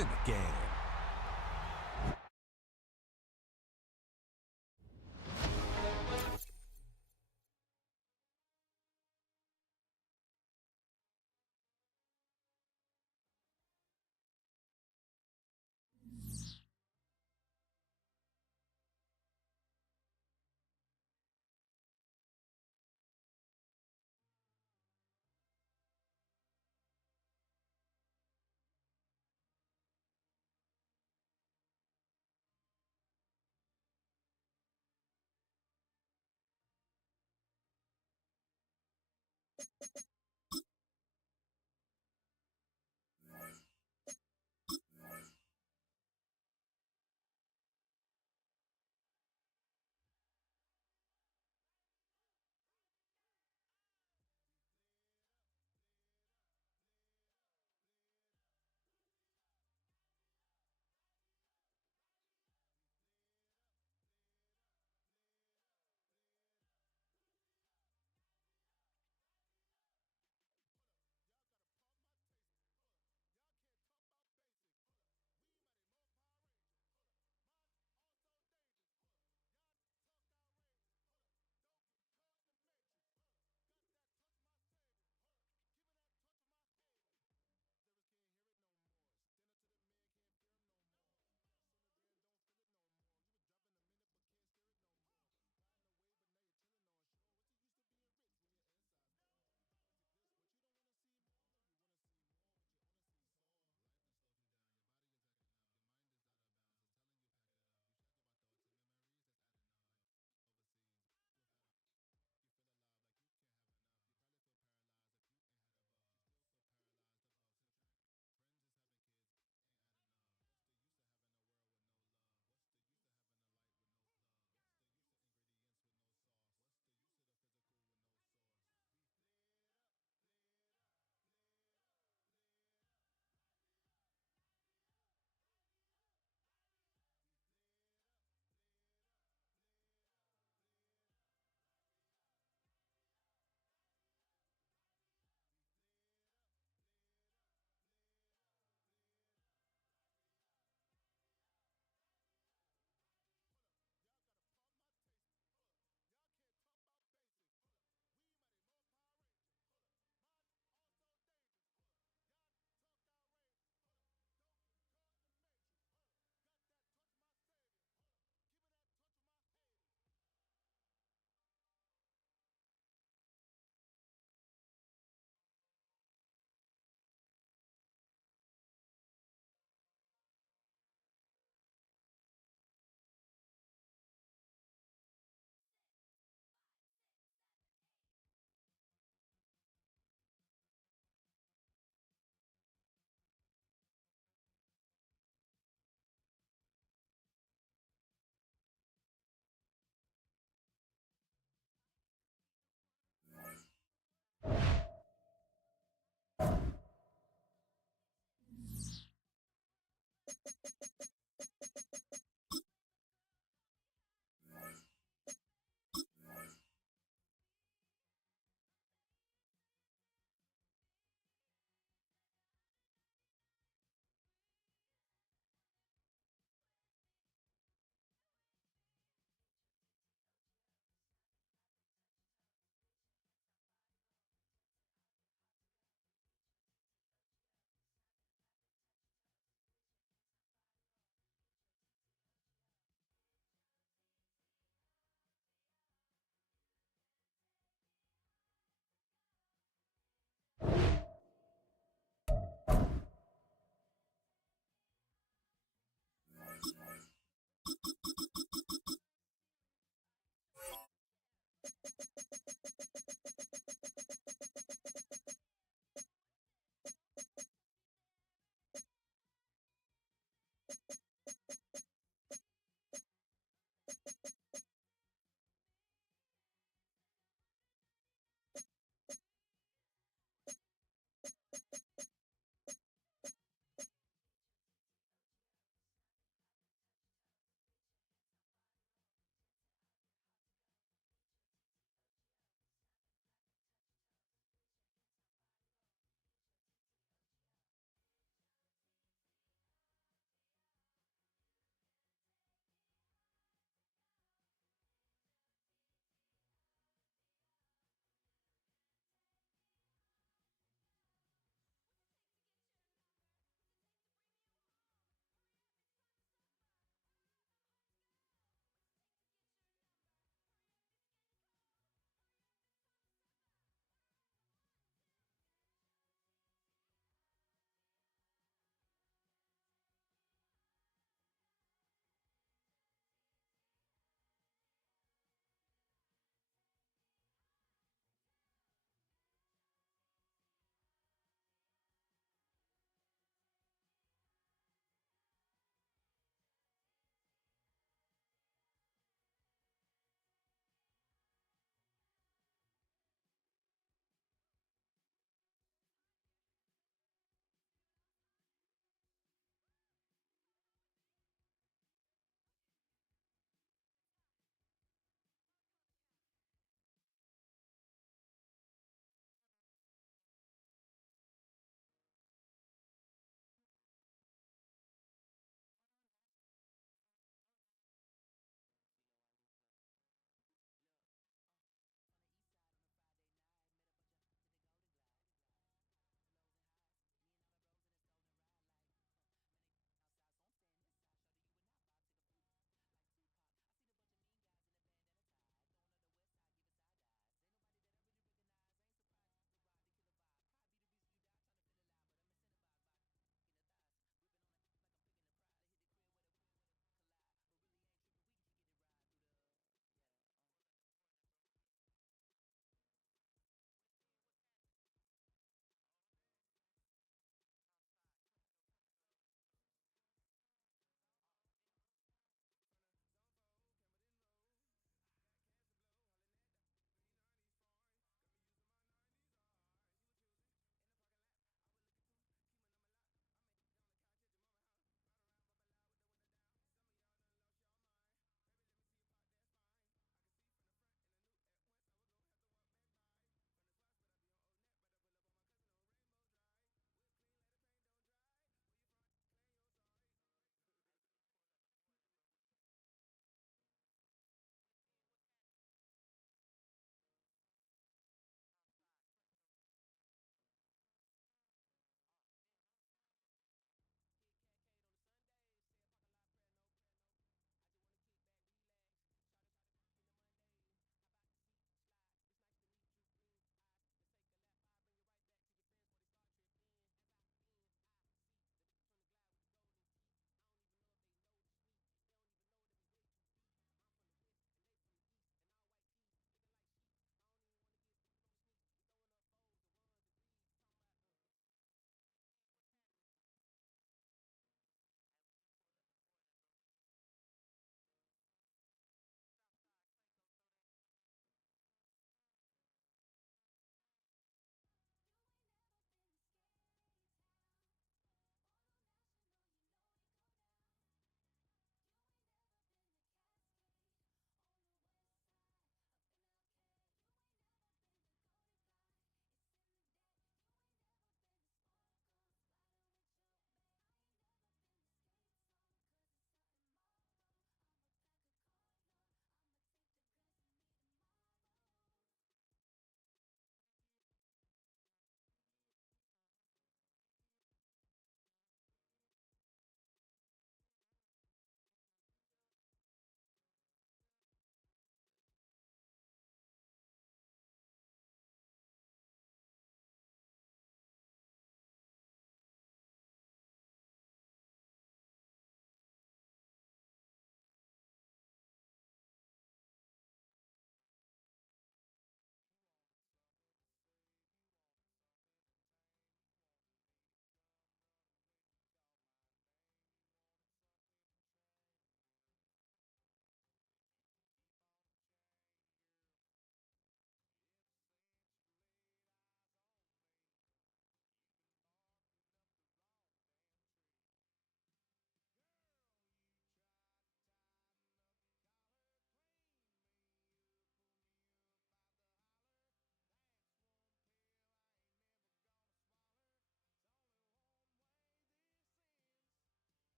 in the game.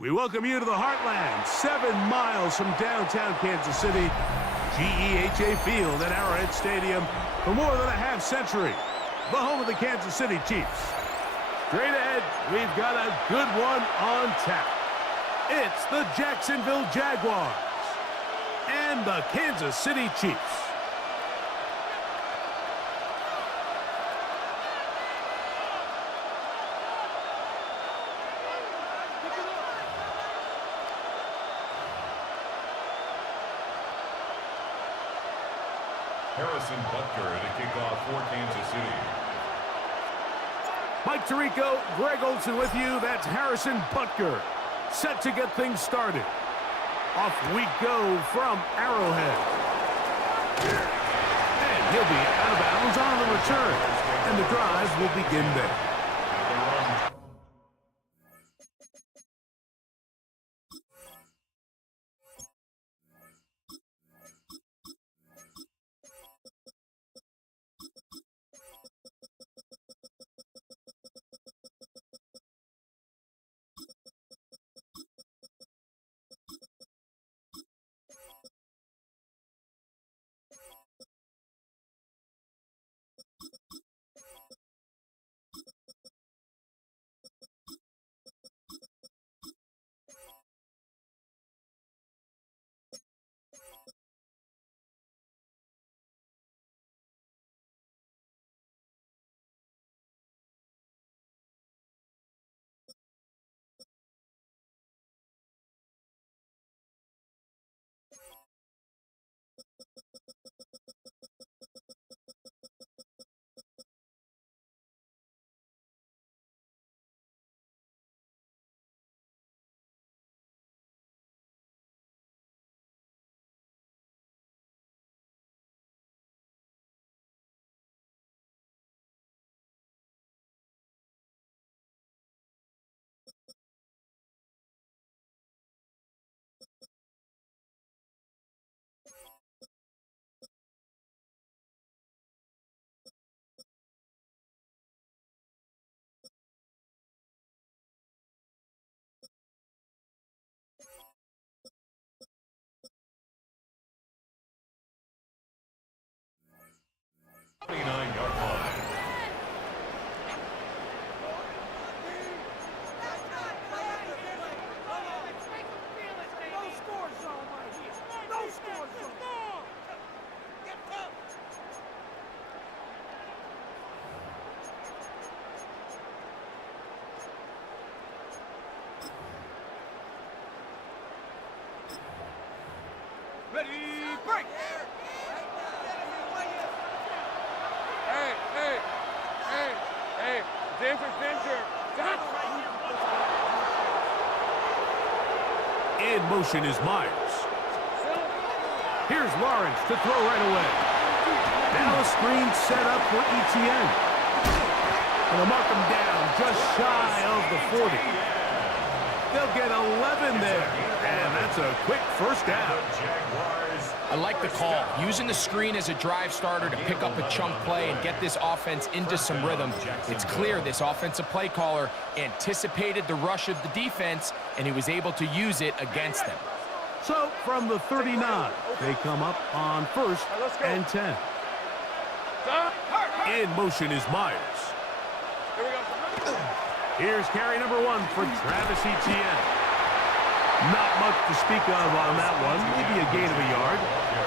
We welcome you to the Heartland, 7 miles from downtown Kansas City, GEHA Field at Arrowhead Stadium for more than a half-century, the home of the Kansas City Chiefs. Straight ahead, we've got a good one on tap. It's the Jacksonville Jaguars and the Kansas City Chiefs. Harrison Butker to kick off for Kansas City. Mike Tirico, Greg Olson with you. That's Harrison Butker, set to get things started. Off we go from Arrowhead. And he'll be out of bounds on the return. And the drive will begin there. Yard line. Ready, break! Hey, danger. In motion is Myers. Here's Lawrence to throw right away. Now a screen set up for ETN. And they'll mark him down just shy of the 40. They'll get 11 there. And that's a quick first down. I like the call, using the screen as a drive starter to pick up a chunk play and get this offense into some rhythm. It's clear this offensive play caller anticipated the rush of the defense, and he was able to use it against them. So from the 39, they come up on 1st and 10. In motion is Myers. Here's carry number 1 for Travis Etienne. Not much to speak of on that one. Maybe a gain of a yard.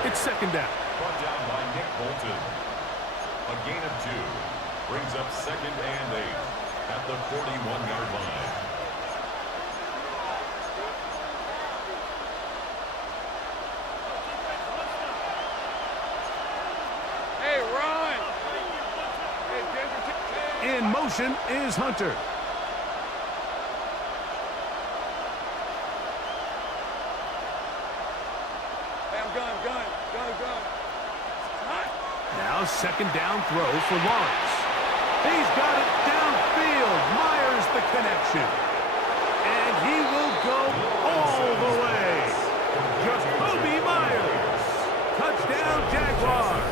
It's second down. Brought down by Nick Bolton. A gain of 2 brings up 2nd and 8 at the 41-yard line. Hey, run! In motion is Hunter. Now second down throw for Lawrence. He's got it downfield. Myers the connection. And he will go all the way. Jacoby Myers. Touchdown Jaguars.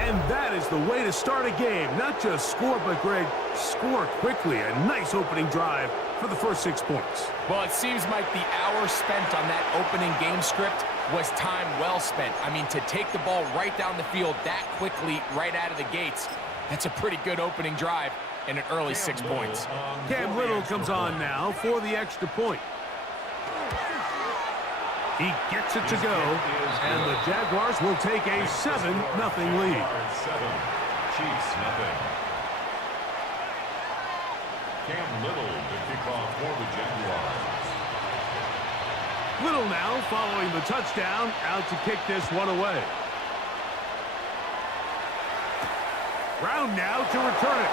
And that is the way to start a game. Not just score, but, Greg, score quickly. A nice opening drive for the first 6 points. Well, it seems like the hour spent on that opening game script was time well spent. I mean, to take the ball right down the field that quickly right out of the gates, that's a pretty good opening drive and an early 6 points. Cam Little comes on now for the extra point. He gets it to go, and the Jaguars will take a 7-0 lead. 7, Chiefs nothing. Cam Little to kick off for the Jaguars. Little now following the touchdown, out to kick this one away. Brown now to return it.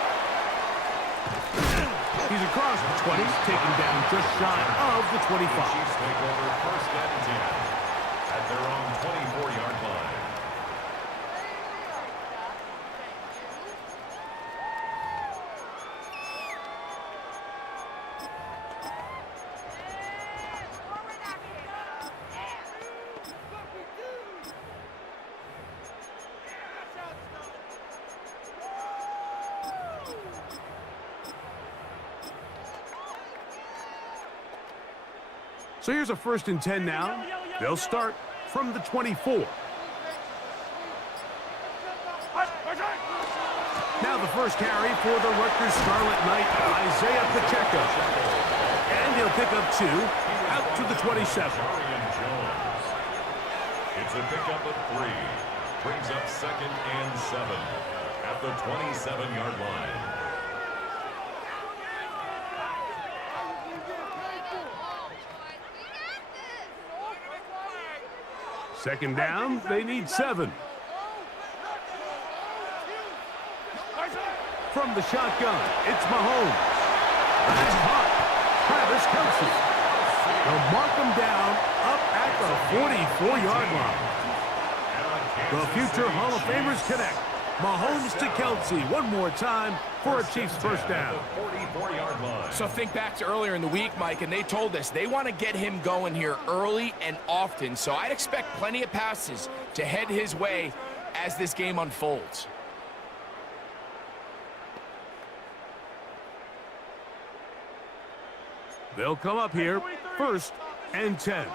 He's across the 20, taken down just shy of the 25. Chiefs take over first and 10 at their own 24-yard line. So here's a 1st and 10 now. They'll start from the 24. Now the first carry for the Rutgers Scarlet Knight, Isaiah Pacheco. And he'll pick up 2 out to the 27. It's a pickup of 3. Brings up 2nd and 7 at the 27-yard line. Second down, they need 7. From the shotgun, it's Mahomes. That's hot. Travis Kelce. They'll mark him down up at the 44-yard line. The future Hall of Famers connect. Mahomes to Kelce one more time for a Chiefs first down. So think back to earlier in the week, Mike, and they told us they want to get him going here early and often. So I'd expect plenty of passes to head his way as this game unfolds. They'll come up here, 1st and 10.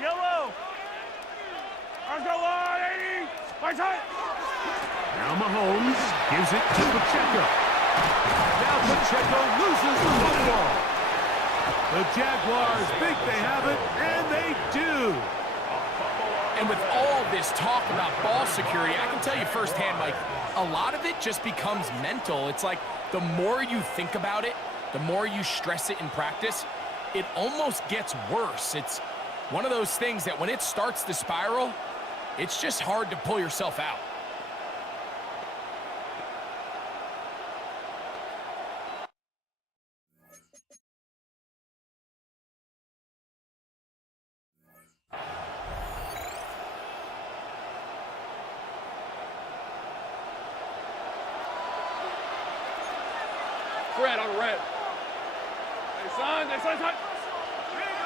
Yellow. Now Mahomes gives it to Pacheco. Now Pacheco loses the football. The Jaguars think they have it, and they do. And with all this talk about ball security, I can tell you firsthand, Mike, a lot of it just becomes mental. It's like the more you think about it, the more you stress it in practice, it almost gets worse. It's one of those things that when it starts to spiral, it's just hard to pull yourself out. Red on red. Hey, son.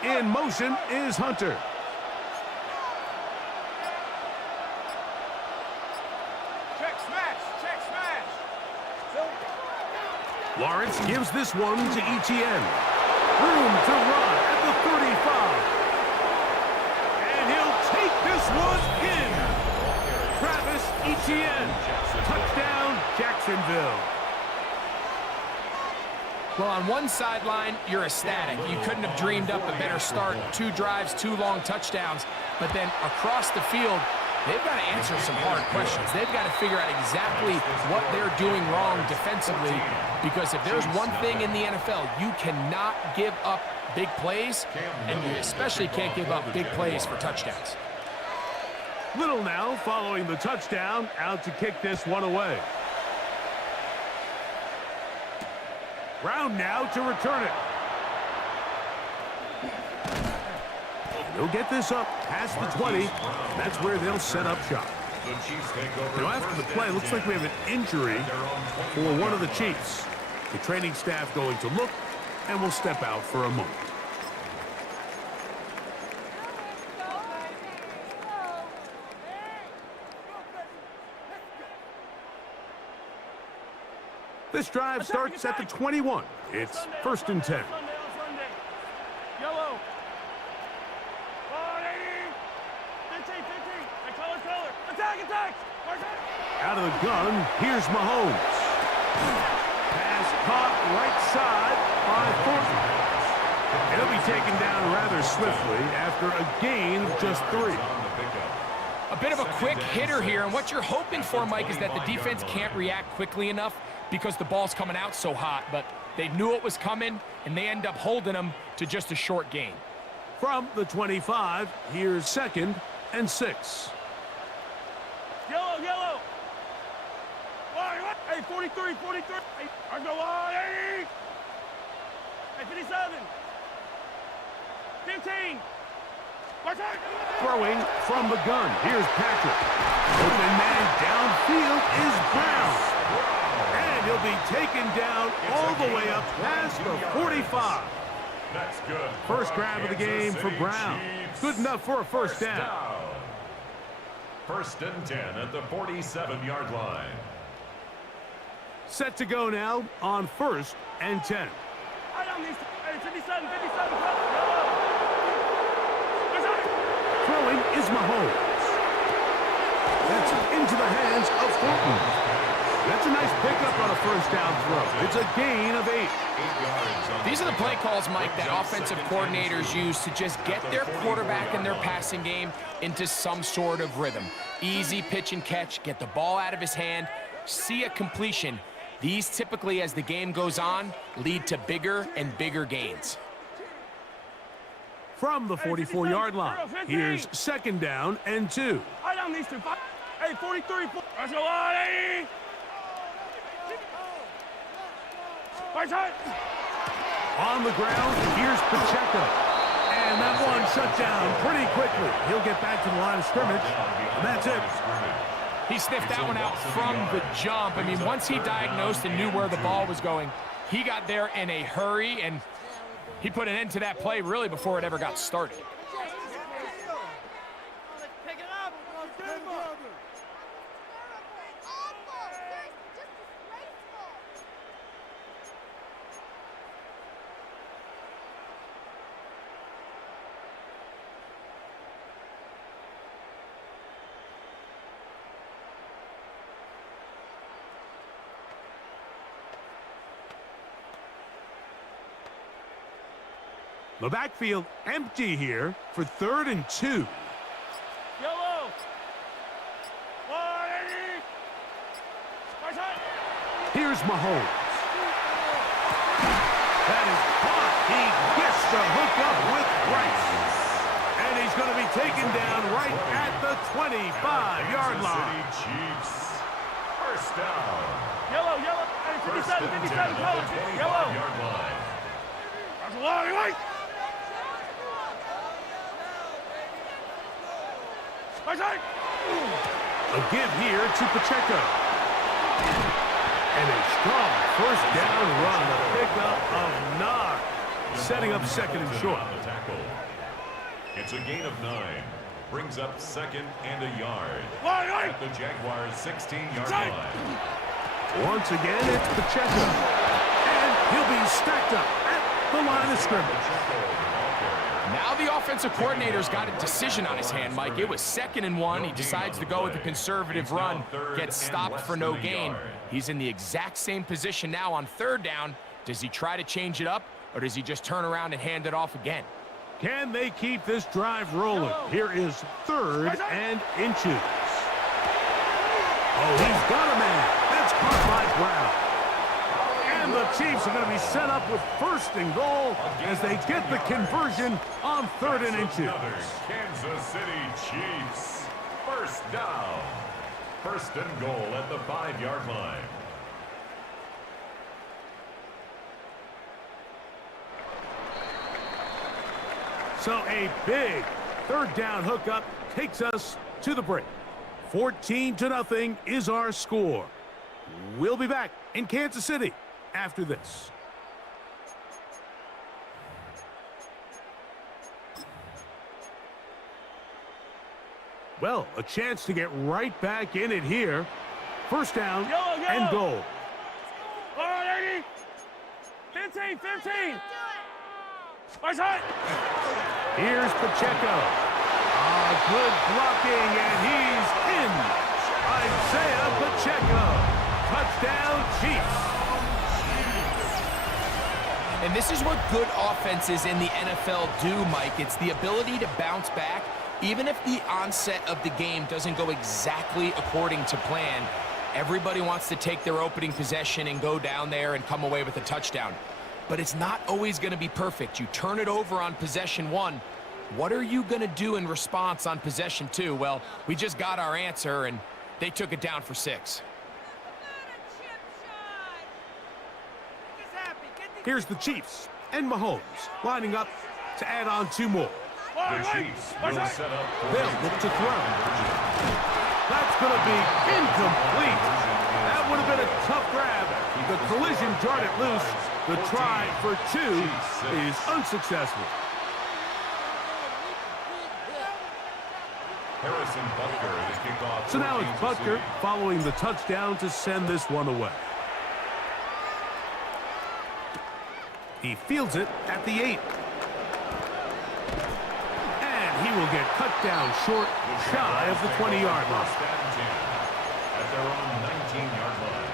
In motion is Hunter. Check smash. Lawrence gives this one to Etienne. Room to run at the 35. And he'll take this one in. Travis Etienne. Touchdown, Jacksonville. Well, on one sideline, you're ecstatic. You couldn't have dreamed up a better start. 2 drives, 2 long touchdowns. But then across the field, they've got to answer some hard questions. They've got to figure out exactly what they're doing wrong defensively, because if there's one thing in the NFL, you cannot give up big plays, and you especially can't give up big plays for touchdowns. Little now following the touchdown, out to kick this one away. Brown now to return it. He'll get this up past the 20. That's where they'll set up shop. After the play, looks like we have an injury for one of the Chiefs. The training staff going to look, and we'll step out for a moment. This drive starts at the 21. It's first and 10. Yellow. 15. I color. Attack. Out of the gun, here's Mahomes. Pass caught right side by Thornton. And he'll be taken down rather swiftly after a gain of just 3. A bit of a quick hitter here, and what you're hoping for, Mike, is that the defense can't react quickly enough because the ball's coming out so hot, but they knew it was coming, and they end up holding them to just a short gain. From the 25, here's second and 6. Yellow. Hey, 43. I go on, 80. Hey, 57. 15. Throwing from the gun, here's Patrick. Open man downfield is Brown. And he'll be taken down all the way up past the 45. That's good. First grab of the game for Brown. Good enough for a first down. First and 10 at the 47-yard line. Set to go now on first and 10. Hey, 57. Throwing is Mahomes. That's into the hands of Thornton. That's a nice pickup on a first down throw. It's a gain of 8. These are the play calls, Mike, that offensive coordinators use to just get their quarterback and their passing game into some sort of rhythm. Easy pitch and catch, get the ball out of his hand, see a completion. These typically, as the game goes on, lead to bigger and bigger gains. From the 44-yard line, here's second down and 2. I down these two. Hey, 43. That's a lot, 80. On the ground, here's Pacheco. And that one shut down pretty quickly. He'll get back to the line of scrimmage, and that's it. He sniffed that one out from the jump. I mean, once he diagnosed and knew where the ball was going, he got there in a hurry, and he put an end to that play really before it ever got started. The backfield empty here for third and 2. Yellow. 180. Here's Mahomes. That is caught. He gets the hook up with Rice. And he's going to be taken down right at the 25-yard line. Chiefs. First down. Yellow. Hey, 57 colors. Yellow. That's a lot, right? A give here to Pacheco. And a strong first down run, a pickup of 9. Setting up second and short. It's a gain of 9. Brings up second and a yard. Right. At the Jaguars' 16-yard line. Once again, it's Pacheco. And he'll be stacked up at the line of scrimmage. Now the offensive coordinator's got a decision on his hand, Mike. It was second and 1. He decides to go with a conservative run, gets stopped for no gain. He's in the exact same position now on third down. Does he try to change it up, or does he just turn around and hand it off again? Can they keep this drive rolling? Here is third and inches. Oh, he's got a man. That's caught by Brown. And the Chiefs are going to be set up with first and goal as they get the conversion on third and inches. Kansas City Chiefs. First down. First and goal at the 5-yard line. So a big third down hookup takes us to the break. 14-0 is our score. We'll be back in Kansas City after this. Well, a chance to get right back in it here. First down and goal. 15, 15. Nice hit. Here's Pacheco. Good blocking, and he's in. Isaiah Pacheco. Touchdown, Chiefs. And this is what good offenses in the NFL do, Mike. It's the ability to bounce back, even if the onset of the game doesn't go exactly according to plan. Everybody wants to take their opening possession and go down there and come away with a touchdown. But it's not always going to be perfect. You turn it over on possession 1. What are you going to do in response on possession 2? Well, we just got our answer, and they took it down for 6. Here's the Chiefs and Mahomes lining up to add on 2 more. The Chiefs will set up. They'll look to throw. That's going to be incomplete. That would have been a tough grab. The collision jarred it loose. The try for 2 is unsuccessful. Harrison Butker to kick off. So now it's Butker following the touchdown to send this one away. He fields it at the 8. And he will get cut down short, shy of the 20-yard line. At their own 19-yard line.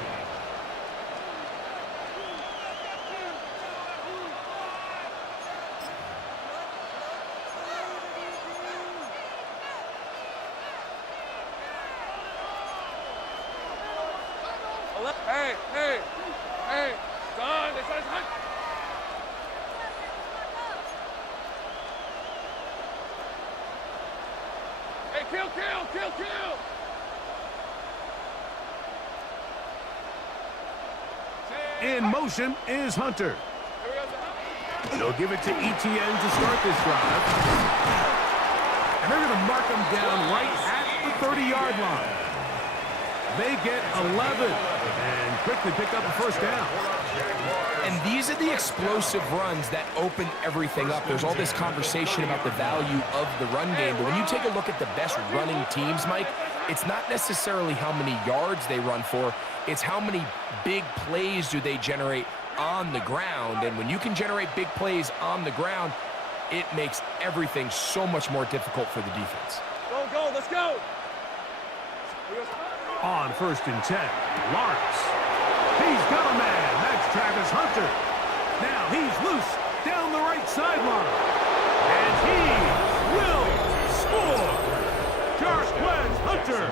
Hey, Don, it's on. Hey, kill. In motion is Hunter. They'll give it to ETN to start this drive. And they're going to mark him down right at the 30-yard line. They get 11 and quickly pick up a first down. And these are the explosive runs that open everything up. There's all this conversation about the value of the run game, but when you take a look at the best running teams, Mike, it's not necessarily how many yards they run for, it's how many big plays do they generate on the ground. And when you can generate big plays on the ground, it makes everything so much more difficult for the defense. Go, let's go. On 1st and 10, Lawrence. He's got a man. That's Travis Hunter. Now he's loose down the right sideline. And he will score. Jarquez Hunter.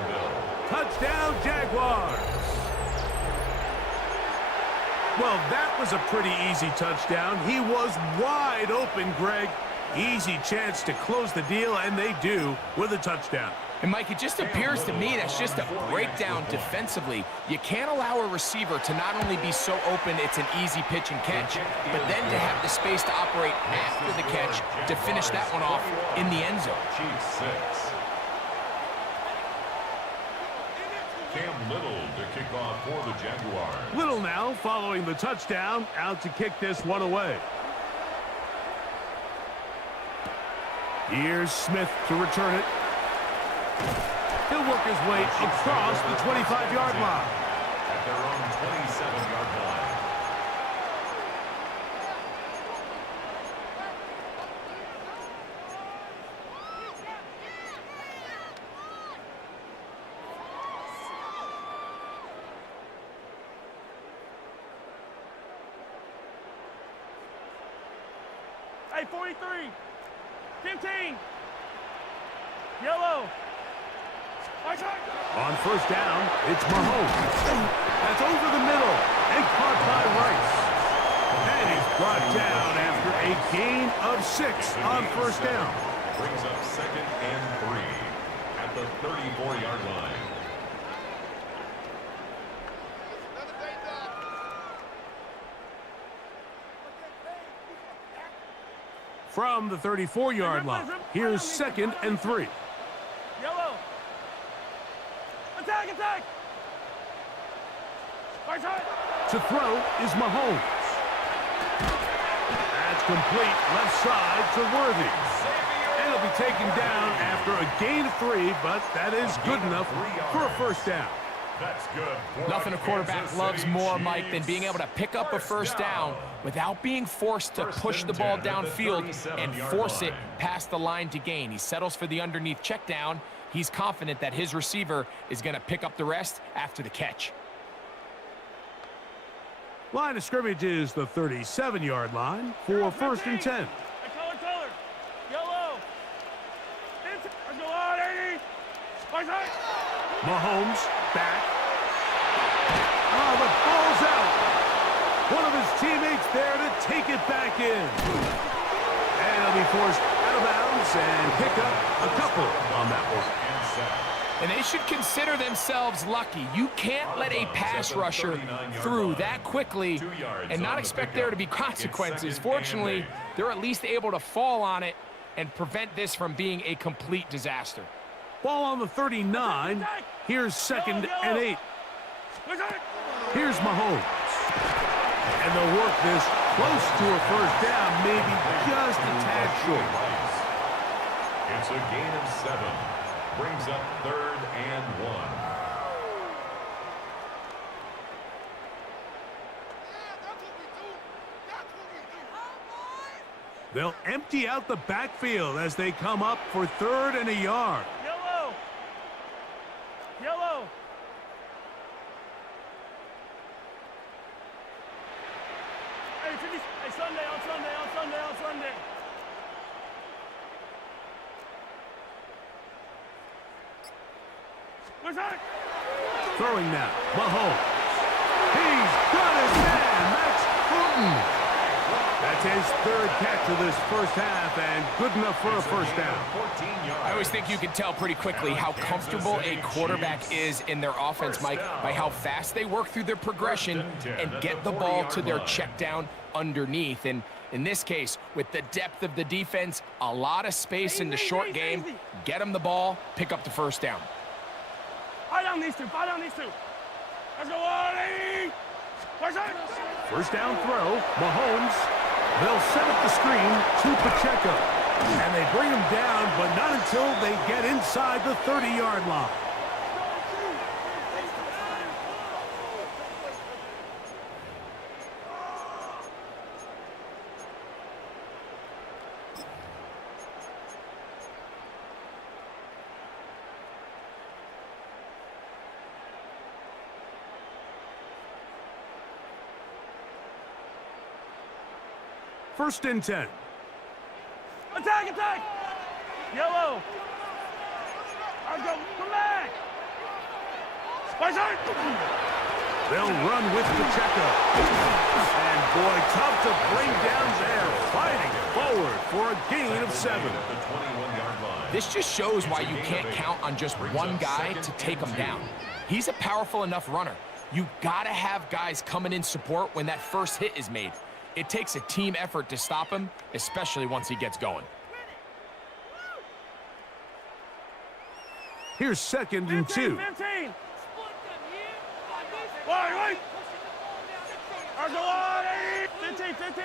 Touchdown, Jaguars. Well, that was a pretty easy touchdown. He was wide open, Greg. Easy chance to close the deal, and they do with a touchdown. And, Mike, it just appears to me that's just a breakdown defensively. You can't allow a receiver to not only be so open it's an easy pitch and catch, but then to have the space to operate after the catch to finish that one off in the end zone. Chiefs 6. Cam Little to kick off for the Jaguars. Little now following the touchdown, out to kick this one away. Here's Smith to return it. He'll work his way across the 25-yard line. At their own 27-yard line. Hey, 43, 15, yellow. On 1st down, it's Mahomes. That's over the middle and caught by Rice. And he's brought down after a gain of 6 on 1st down. Brings up 2nd and 3 at the 34-yard line. From the 34-yard line, here's 2nd and 3. Yellow. Attack! To throw is Mahomes. That's complete left side to Worthy. And he'll be taken down after a gain of 3, but that is good enough for a 1st down. That's good. Nothing a quarterback loves more, Mike, than being able to pick up a first down without being forced to push the ball downfield and force it past the line to gain. He settles for the underneath check down. He's confident that his receiver is going to pick up the rest after the catch. Line of scrimmage is the 37-yard line for first and 10. Color. Yellow. Let's go on, 80. Mahomes back. Oh, the ball's out. One of his teammates there to take it back in. And he'll be forced out of bounds and pick up a couple on that one. And they should consider themselves lucky. You can't let a pass rusher through that quickly and not expect there to be consequences. Fortunately, they're at least able to fall on it and prevent this from being a complete disaster. Ball on the 39. Here's second and 8. Here's Mahomes. And they'll work this close to a first down, maybe just a tad short. It's a gain of 7. Brings up 3rd and 1. They'll empty out the backfield as they come up for 3rd and a yard. Yellow. Hey, Sunday. Throwing now, Mahomes. He's got his man, Max Fulton. That's his 3rd catch of this first half, and good enough for a first down. I always think you can tell pretty quickly how comfortable a quarterback is in their offense, Mike, by how fast they work through their progression and get the ball to their check down underneath. And in this case, with the depth of the defense, a lot of space in the short game, get them the ball, pick up the first down. Fight down these two. Let's go on, 80. First down throw, Mahomes. They'll set up the screen to Pacheco. And they bring him down, but not until they get inside the 30-yard line. First and 10. Attack! Yellow. I'll go. Come back. They'll run with Pacheco. And boy, tough to bring down there. Fighting forward for a gain of 7. This just shows why you can't count on just one guy to take him down. He's a powerful enough runner. You gotta have guys coming in support when that first hit is made. It takes a team effort to stop him, especially once he gets going. Here's second and 2. 15. Wait. 15.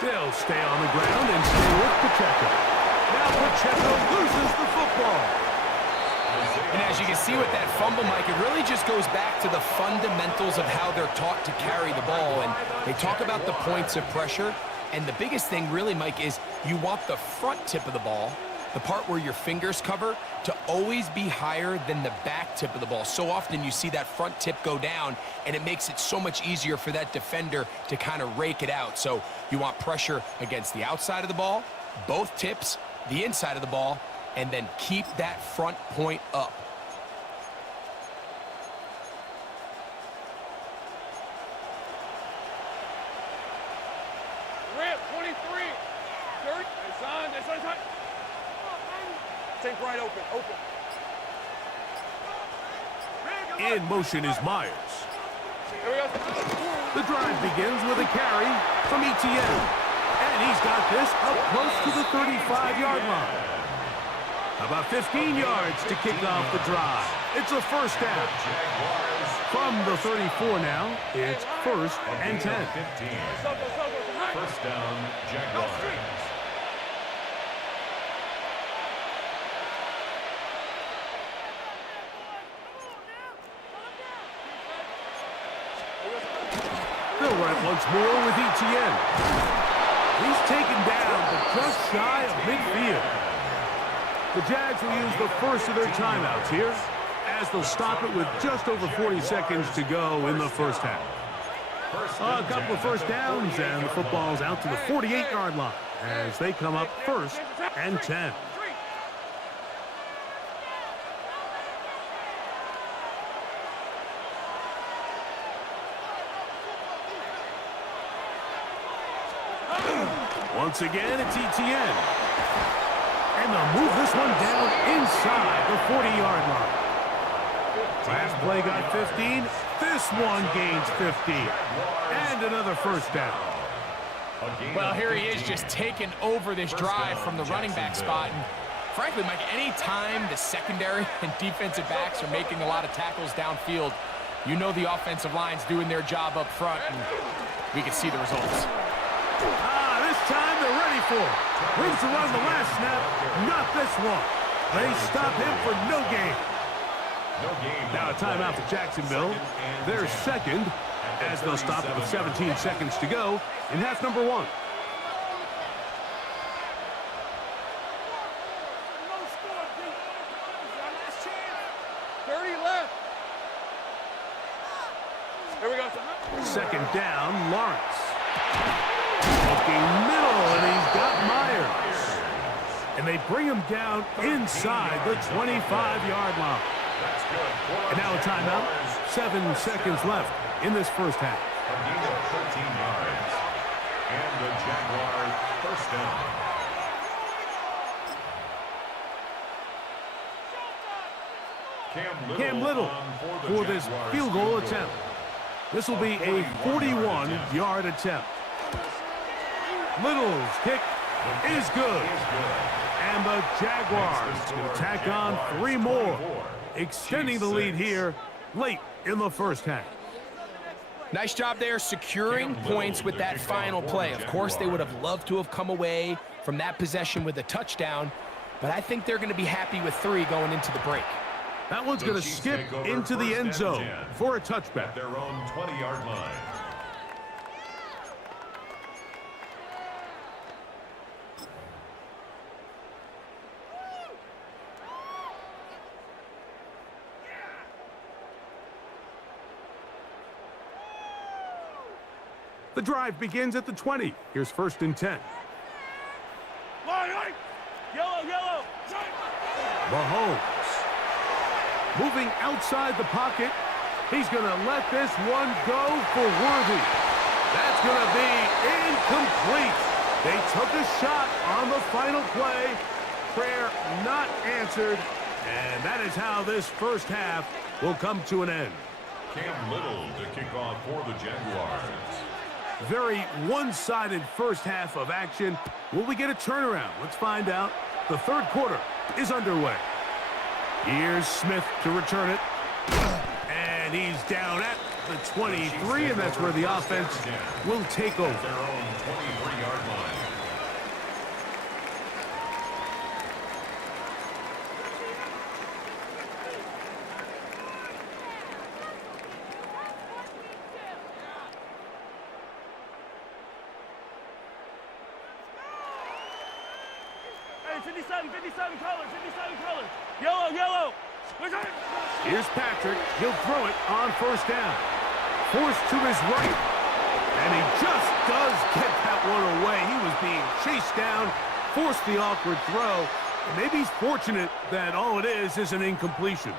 They'll stay on the ground and stay with Pacheco. Now Pacheco loses the football. And as you can see with that fumble, Mike, it really just goes back to the fundamentals of how they're taught to carry the ball. And they talk about the points of pressure. And the biggest thing really, Mike, is you want the front tip of the ball, the part where your fingers cover, to always be higher than the back tip of the ball. So often you see that front tip go down, and it makes it so much easier for that defender to kind of rake it out. So you want pressure against the outside of the ball, both tips, the inside of the ball, and then keep that front point up. Rip, 23. 30. Son. Think right open. In motion is Myers. Here we go. The drive begins with a carry from ETN. And he's got this up close to the 35-yard line. About 15 yards to kick off the drive. It's a first down. From the 34 now, it's first and 10. First down, Jaguars. it once more with Etienne. He's taken down, but just shy of midfield. The Jags will use the first of their timeouts here, as they'll stop it with just over 40 seconds to go in the first half. A couple of first downs, and the football's out to the 48-yard line as they come up first and 10. Once again, it's Etienne. And they'll move this one down inside the 40-yard line. Last play got 15. This one gains 15. And another first down. Well, here he is just taking over this drive from the running back spot. And frankly, Mike, any time the secondary and defensive backs are making a lot of tackles downfield, you know the offensive line's doing their job up front, and we can see the results. This time they're ready for it. Room to run the last snap. Not this one. They stop him for no gain. Now a timeout for Jacksonville. Their second, as they'll stop it with 17 seconds to go in half number 1. Second down, Lawrence. Looking middle, and he's got Myers. And they bring him down inside the 25-yard line. And now a timeout. 7 seconds left in this first half. A gain of 13 yards. And the Jaguars first down. Cam Little for this field goal attempt. This will be a 41-yard attempt. Little's kick is good. And the Jaguars will tack on 3 more, extending the lead here late in the first half. Nice job there securing points with that final play. Of course, they would have loved to have come away from that possession with a touchdown, but I think they're going to be happy with 3 going into the break. That one's going to skip into the end zone for a touchback. At their own 20-yard line. The drive begins at the 20. Here's first and 10. Yellow. Mahomes. Moving outside the pocket. He's going to let this one go for Worthy. That's going to be incomplete. They took a shot on the final play. Prayer not answered. And that is how this first half will come to an end. Cam Little to kick off for the Jaguars. Very one-sided first half of action. Will we get a turnaround? Let's find out. The third quarter is underway. Here's Smith to return it. And he's down at the 23, and that's where the offense will take over. Their own 23-yard line. Hey, 57 colors. Yellow. Here's Patrick. He'll throw it on first down. Forced to his right. And he just does get that one away. He was being chased down, forced the awkward throw. And maybe he's fortunate that all it is an incompletion.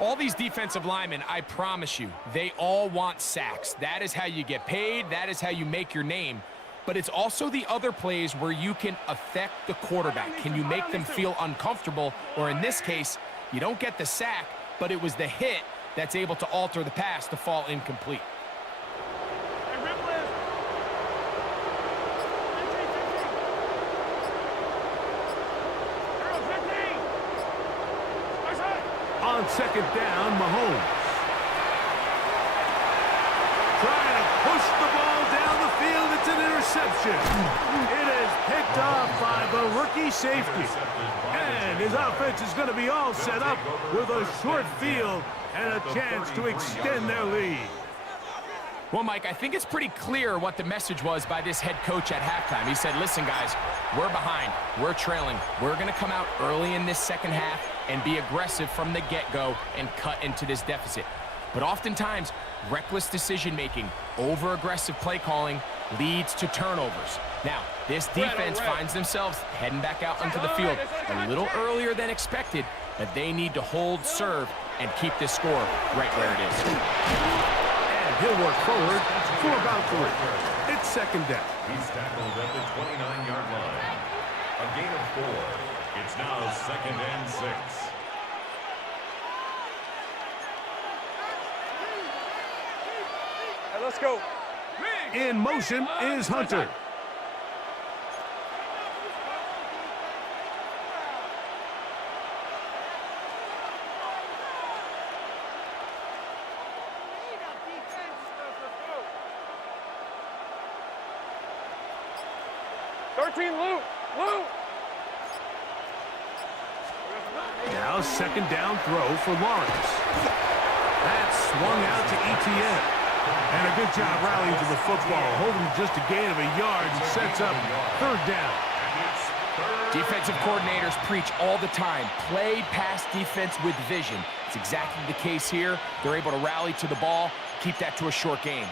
All these defensive linemen, I promise you, they all want sacks. That is how you get paid. That is how you make your name. But it's also the other plays where you can affect the quarterback. Can you make them feel uncomfortable? Or in this case, you don't get the sack, but it was the hit that's able to alter the pass to fall incomplete. On second down, Mahomes. Trying to push the ball down the field. It's an interception. It is picked off by the rookie safety. And his offense is going to be all set up with a short field and a chance to extend their lead. Well, Mike, I think it's pretty clear what the message was by this head coach at halftime. He said, listen, guys, we're behind. We're trailing. We're going to come out early in this second half and be aggressive from the get-go and cut into this deficit. But oftentimes, reckless decision-making, over-aggressive play calling leads to turnovers. Now, this defense finds themselves heading back out onto the field a little earlier than expected, but they need to hold serve and keep this score right where it is. He'll work forward for about 3. It's second down. He's tackled at the 29-yard line. A gain of 4. It's now second and 6. Hey, let's go. In motion is Hunter. Now second down throw for Lawrence. That's swung out to Etienne. And a good job rallying to the football, holding just a gain of a yard and sets up third down. Defensive coordinators preach all the time, play pass defense with vision. It's exactly the case here. They're able to rally to the ball, keep that to a short gain.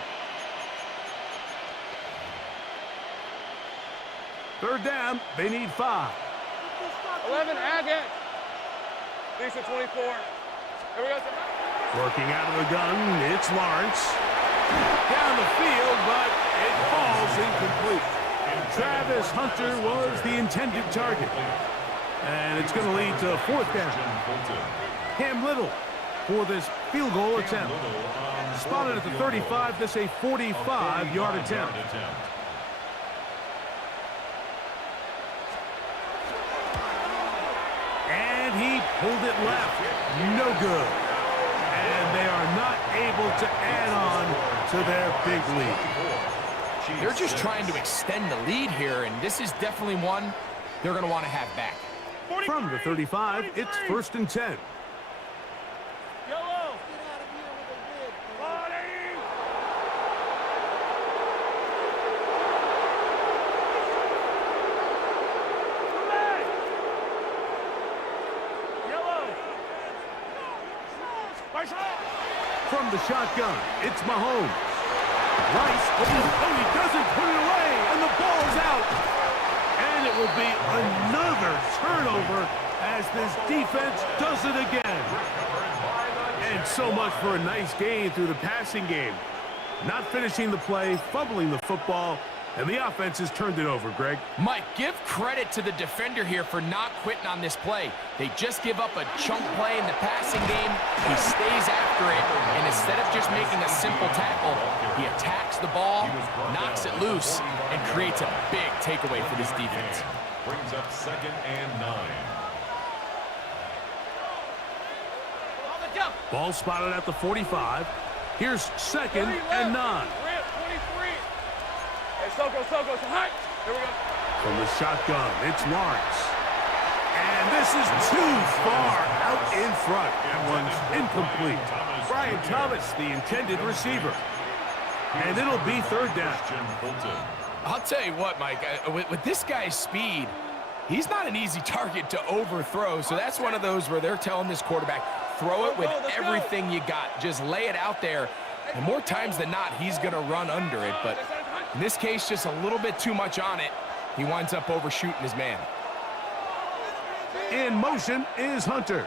Third down, they need 5. 11, again. Decent 24. Here we go. Working out of the gun, it's Lawrence. Down the field, but it falls incomplete. Travis Hunter was the intended target. And it's going to lead to 4th down. Cam Little for this field goal attempt. Spotted at the 35, this a 45-yard attempt. And he pulled it left. No good. And they are not able to add on to their big lead. They're just trying to extend the lead here, and this is definitely one they're going to want to have back. From the 35, it's 1st and 10. Yellow. From the shotgun, it's Mahomes. Rice, he doesn't put it away, and the ball's out. And it will be another turnover as this defense does it again. And so much for a nice gain through the passing game. Not finishing the play, fumbling the football, and the offense has turned it over, Greg. Mike, give credit to the defender here for not quitting on this play. They just give up a chunk play in the passing game. He stays after it, and instead of just making a simple tackle, he attacks the ball, knocks it loose, and creates a big takeaway for this defense. Brings up second and 9. Ball spotted at the 45. Here's second and 9. Soko, high. Here we go. From the shotgun, it's Lawrence. And this is too far out in front. That one's incomplete. Brian Thomas, the intended receiver. And it'll be 3rd down. I'll tell you what, Mike, with this guy's speed, he's not an easy target to overthrow. So that's one of those where they're telling this quarterback, throw it with everything you got. Just lay it out there. And more times than not, he's going to run under it. But in this case, just a little bit too much on it. He winds up overshooting his man. In motion is Hunter.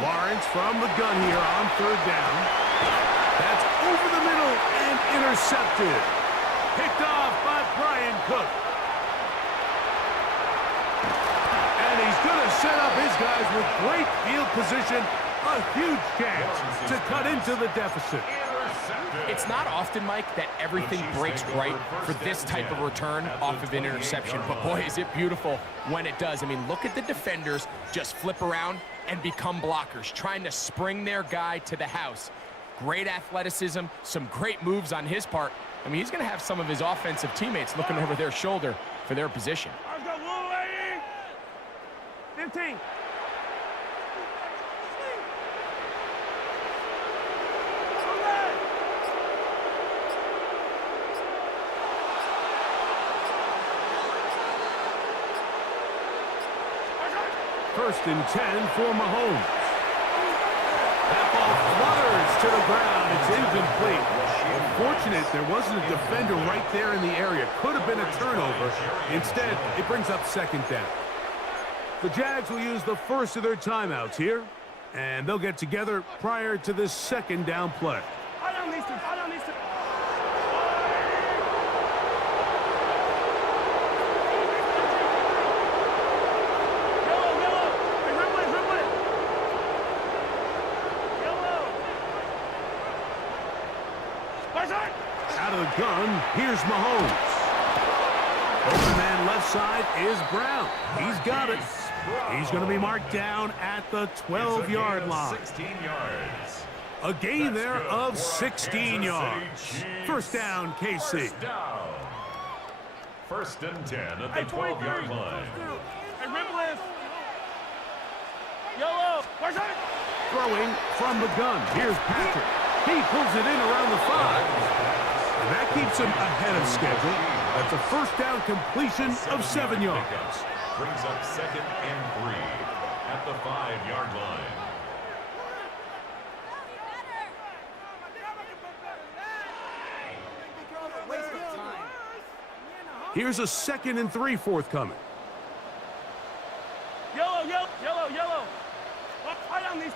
Lawrence from the gun here on 3rd down. That's over the middle and intercepted. Picked off by Brian Cook. And he's going to set up his guys with great field position. A huge chance to cut into the deficit. It's not often, Mike, that everything breaks right for this type of return off of an interception. But, boy, is it beautiful when it does. I mean, look at the defenders just flip around and become blockers, trying to spring their guy to the house. Great athleticism, some great moves on his part. I mean, he's going to have some of his offensive teammates looking over their shoulder for their position. 15. First and 10 for Mahomes. That ball flutters to the ground. It's incomplete. Fortunate there wasn't a defender right there in the area. Could have been a turnover. Instead, it brings up second down. The Jags will use the first of their timeouts here, and they'll get together prior to this second down play. Out of the gun, here's Mahomes. Open man left side is Brown. He's got it. He's going to be marked down at the 12-yard line. 16 yards. A gain there of 16 yards. First down, KC. First and 10 at the 12-yard line. Yellow. Throwing from the gun. Here's Patrick. He pulls it in around the 5. And that keeps him ahead of schedule. That's a first down completion of 7 yards. Brings up second and 3 at the 5-yard line. Here's a 2nd and 3 forthcoming. Yellow. Fight on these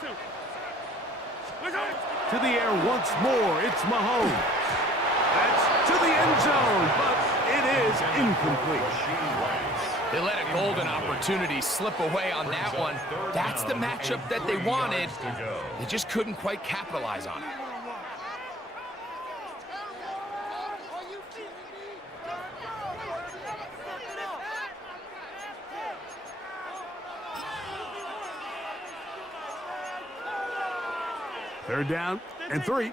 two. To the air once more, it's Mahomes. That's to the end zone, but it is incomplete. They let a golden opportunity slip away on that one. That's the matchup that they wanted. They just couldn't quite capitalize on it. Third down and 3.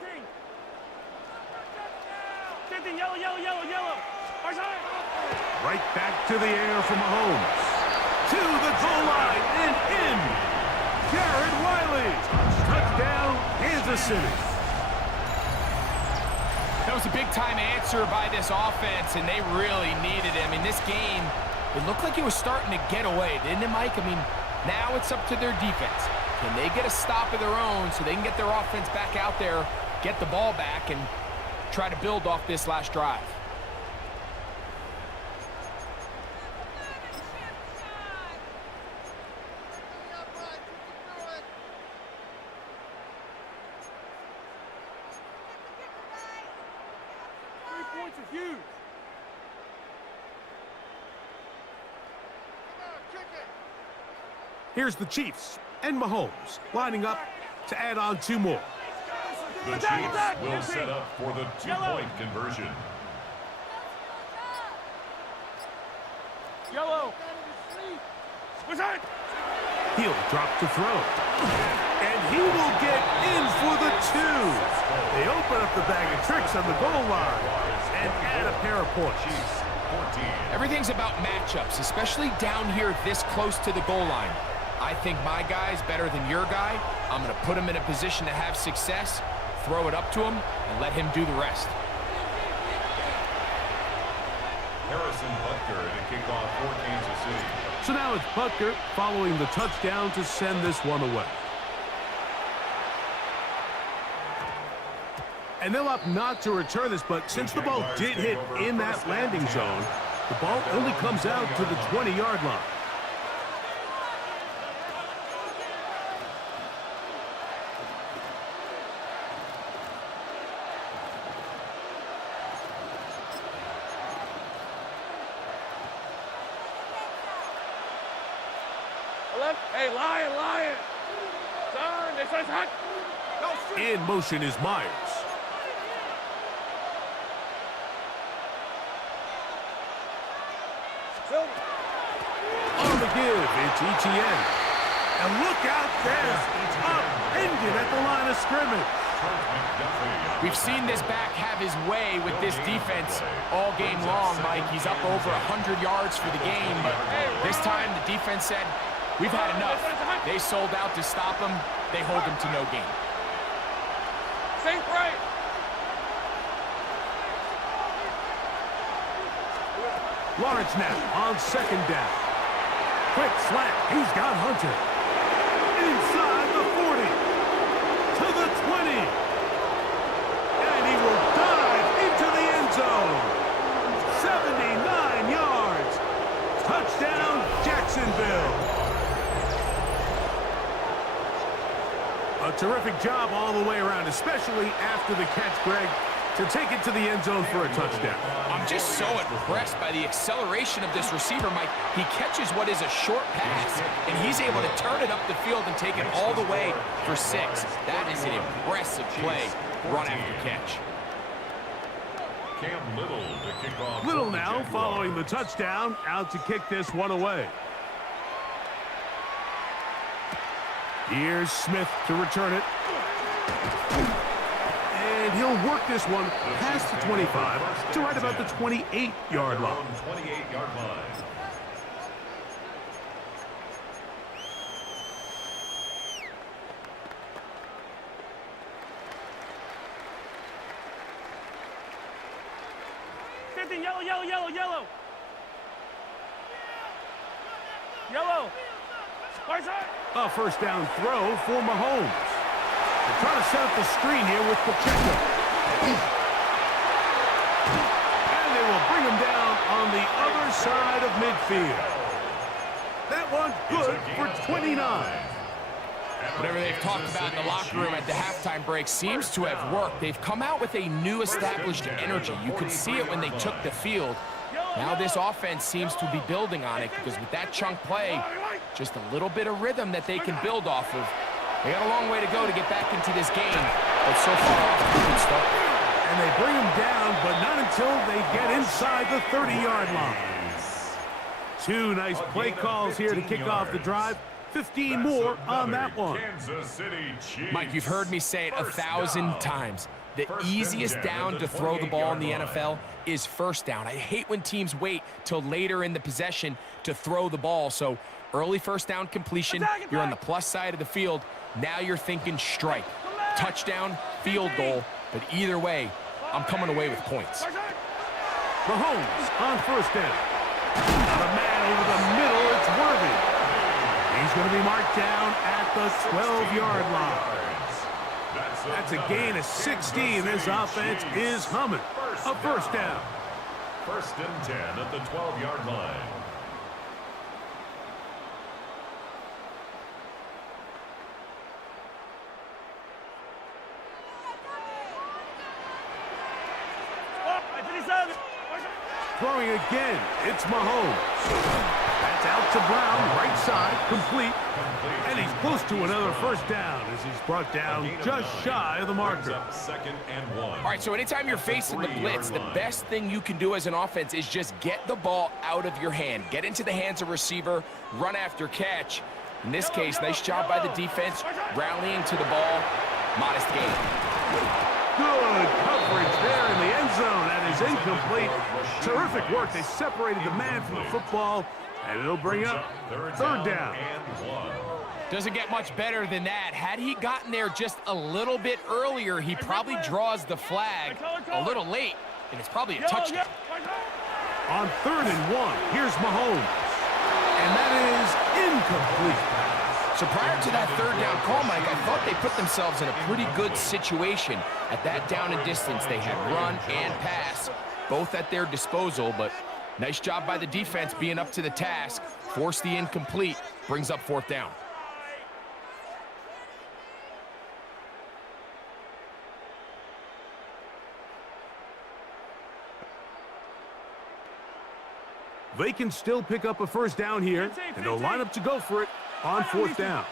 Yellow. Right back to the air for Mahomes. To the goal line and in. Jared Wiley. Touchdown, Kansas City. That was a big-time answer by this offense, and they really needed it. I mean, this game, it looked like it was starting to get away, didn't it, Mike? I mean, now it's up to their defense. Can they get a stop of their own so they can get their offense back out there, get the ball back, and try to build off this last drive? Here's the Chiefs and Mahomes lining up to add on 2 more. The Chiefs will set up for the 2-point conversion. Yellow. He'll drop to throw. And he will get in for the 2. They open up the bag of tricks on the goal line and add a pair of points. Everything's about matchups, especially down here this close to the goal line. I think my guy's better than your guy. I'm going to put him in a position to have success, throw it up to him, and let him do the rest. Harrison Butker to kick off for Kansas City. So now it's Butker following the touchdown to send this one away. And they'll opt not to return this, but since the ball did hit in that landing zone, the ball only comes out to the 20-yard line. Hey, Lion. Turn. This is hot. In motion is Myers. On the give, it's ETN. And look out there. Upended at the line of scrimmage. We've seen this back have his way with this defense all game long, Mike. He's up over 100 yards for the game, but this time the defense said, we've had enough. They sold out to stop him. They hold him to no gain. Think right. Lawrence now on second down. quick slant. He's got Hunter. Inside the 40. To the 20. And he will dive into the end zone. 79 yards. Touchdown, Jacksonville. A terrific job all the way around, especially after the catch, Greg, to take it to the end zone for a touchdown. I'm just so impressed by the acceleration of this receiver, Mike. He catches what is a short pass, and he's able to turn it up the field and take it all the way for 6. That is an impressive play, run after catch. Cam Little to kick off. Little now following the touchdown, out to kick this one away. Here's Smith to return it. And he'll work this one past the 25 to right about the 28-yard line. 28-yard line. Yellow, yellow, yellow, yellow. Yellow. A first down throw for Mahomes. They're trying to set up the screen here with Pacheco. And they will bring him down on the other side of midfield. That one good for 29. Whatever they've talked about in the locker room at the halftime break seems to have worked. They've come out with a new established energy. You could see it when they took the field. Now this offense seems to be building on it because with that chunk play, just a little bit of rhythm that they can build off of. They got a long way to go to get back into this game, but so far off to a good start. And they bring him down, but not until they get inside the 30-yard line. 2 nice play calls here to kick off the drive. 15 more on that one. Mike, you've heard me say it 1,000 times. The easiest down to throw the ball in the NFL is first down. I hate when teams wait till later in the possession to throw the ball. So early first down completion, you're on the plus side of the field. Now you're thinking strike, touchdown, field goal. But either way, I'm coming away with points. Mahomes on first down. Not a man over the middle, it's Worthy. He's going to be marked down at the 12-yard line. That's a gain of 16. This offense is humming. A first down. 1st and 10 at the 12-yard line. Throwing again, it's Mahomes. That's out to Brown, right side, complete. And he's close to another first down as he's brought down just shy of the marker. 2nd and 1. All right, so anytime you're facing the blitz, the best thing you can do as an offense is just get the ball out of your hand. Get into the hands of receiver, run after catch. In this case, nice job by the defense, rallying to the ball. Modest gain. Good coverage there in the end zone. That is incomplete. Terrific work. They separated the man from the football, and it'll bring up third down. Doesn't get much better than that. Had he gotten there just a little bit earlier, he probably draws the flag a little late, and it's probably a touchdown. On 3rd and 1, here's Mahomes. And that is incomplete. So prior to that third down call, Mike, I thought they put themselves in a pretty good situation. At that down and distance, they had run and pass, both at their disposal, but nice job by the defense being up to the task. Force the incomplete, brings up 4th down. They can still pick up a first down here, and they'll line up to go for it on 4th down.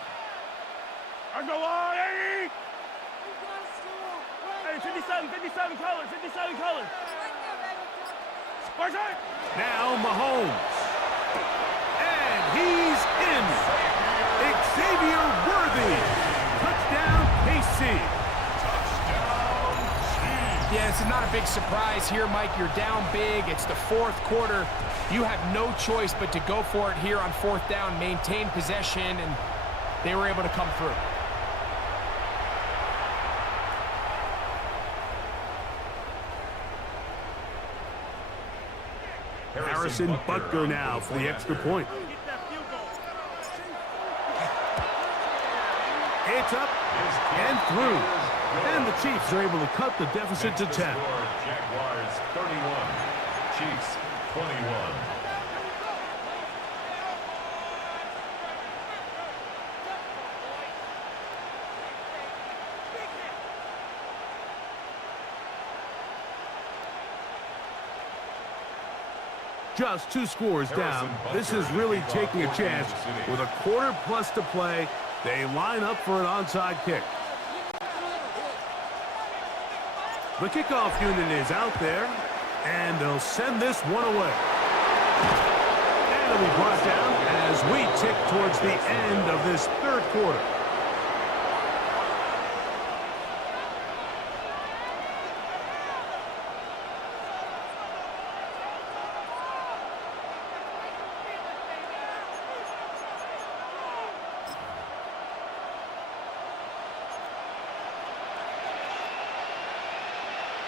Hey, 57 colors, 57 colors. Now Mahomes. And he's in. Xavier Worthy. Touchdown, KC. Yeah, this is not a big surprise here, Mike. You're down big. It's the 4th quarter. You have no choice but to go for it here on 4th down, maintain possession, and they were able to come through. Harrison Butker now for the extra point. It's up and through. And the Chiefs are able to cut the deficit to 10. Jaguars 31, Chiefs 21. Just 2 scores down. This is really taking a chance. With a quarter plus to play, they line up for an onside kick. The kickoff unit is out there, and they'll send this one away. And it'll be brought down as we tick towards the end of this third quarter.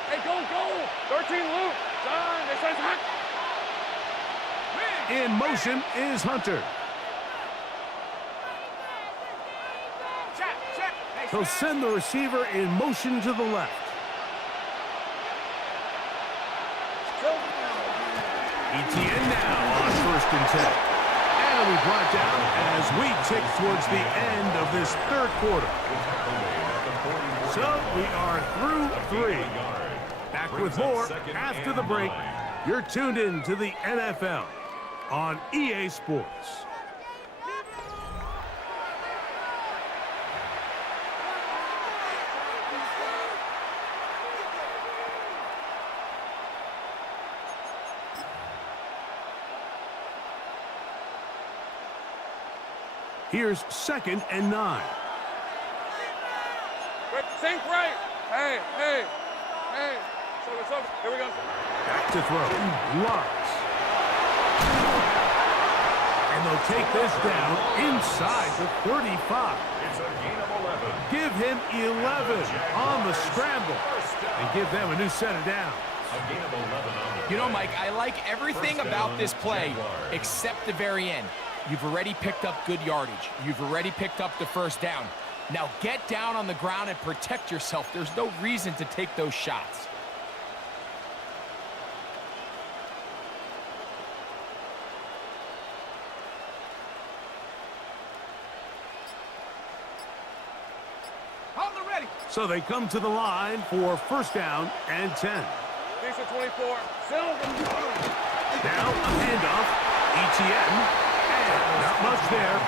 Hey, go! 13 Luke. Done. They says hot. In motion is Hunter. Check. He'll send the receiver in motion to the left. ETN now on 1st and 10. And it'll be brought down as we tick towards the end of this third quarter. So we are through 3. Back with more after the break. You're tuned in to the NFL on EA Sports. Here's 2nd and 9. Sink right. Hey. So, here we go. Back to throw. Lawrence. And they'll take this down inside the 35. It's a gain of 11. Give him 11 on the scramble and give them a new set of downs. A gain of 11 on the You know, Mike, I like everything about this play except the very end. You've already picked up good yardage. You've already picked up the first down. Now get down on the ground and protect yourself. There's no reason to take those shots. So they come to the line for 1st down and 10. Decent 24. Now a handoff. ETN. And not much there.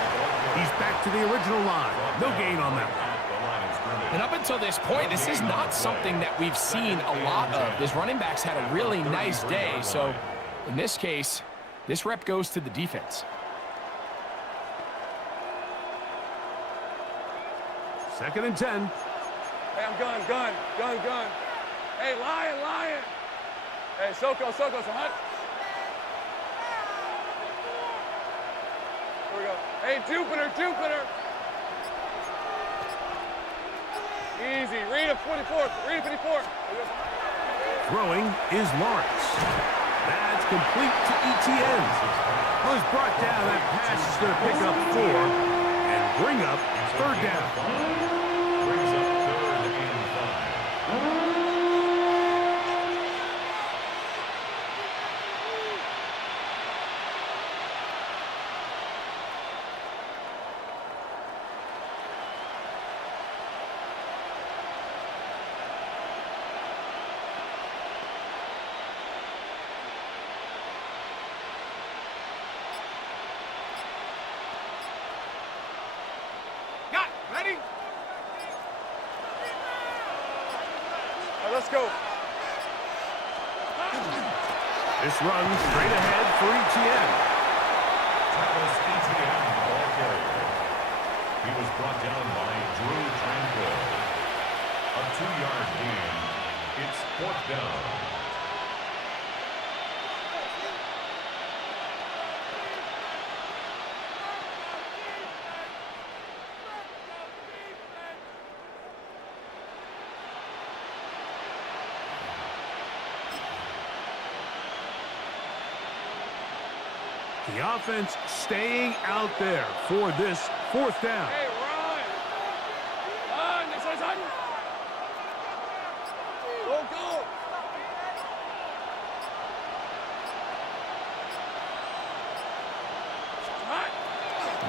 He's back to the original line. No gain on that one. And up until this point, this is not something that we've seen a lot of. This running back's had a really nice day. So in this case, this rep goes to the defense. 2nd and 10. Hey, I'm gun. Hey, lion. Hey, Soko, so hot. Here we go. Hey, Jupiter. Easy. Read a 54. Throwing is Lawrence. That's complete to ETN. Was brought down. That pass is going to pick up 4 and bring up 3rd down. Brings up 3rd and 5. Ready? Let's go. This run straight ahead for ETN. Tackles ETN, the ball carrier. He was brought down by Drew Tranquil. A 2-yard gain. It's 4th down. The offense staying out there for this 4th down. Hey, run.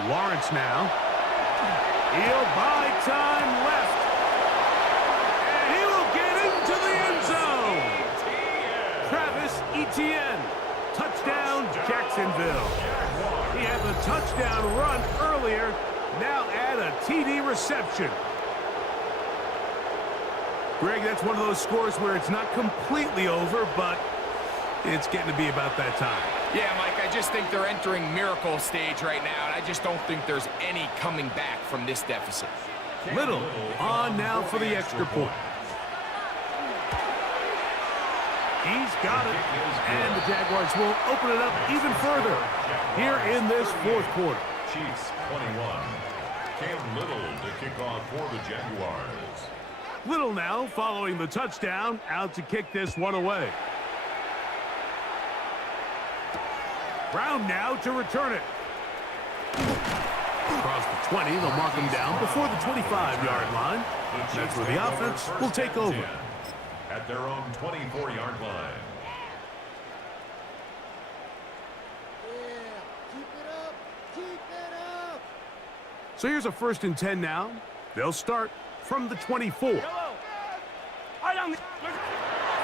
Lawrence now. He'll buy time left. And he will get into the end zone. Travis Etienne. Touchdown, Jacksonville. He had the touchdown run earlier. Now add a TD reception. Greg, that's one of those scores where it's not completely over, but it's getting to be about that time. Yeah, Mike, I just think they're entering miracle stage right now, and I just don't think there's any coming back from this deficit. Little on now for the extra point. He's got it, and the Jaguars will open it up even further here in this fourth quarter. Chiefs 21. Cam Little to kick off for the Jaguars. Little now following the touchdown, out to kick this one away. Brown now to return it. Across the 20, they'll mark him down before the 25-yard line. That's where the offense will take over. At their own 24-yard line. So here's a 1st and 10 now. They'll start from the 24.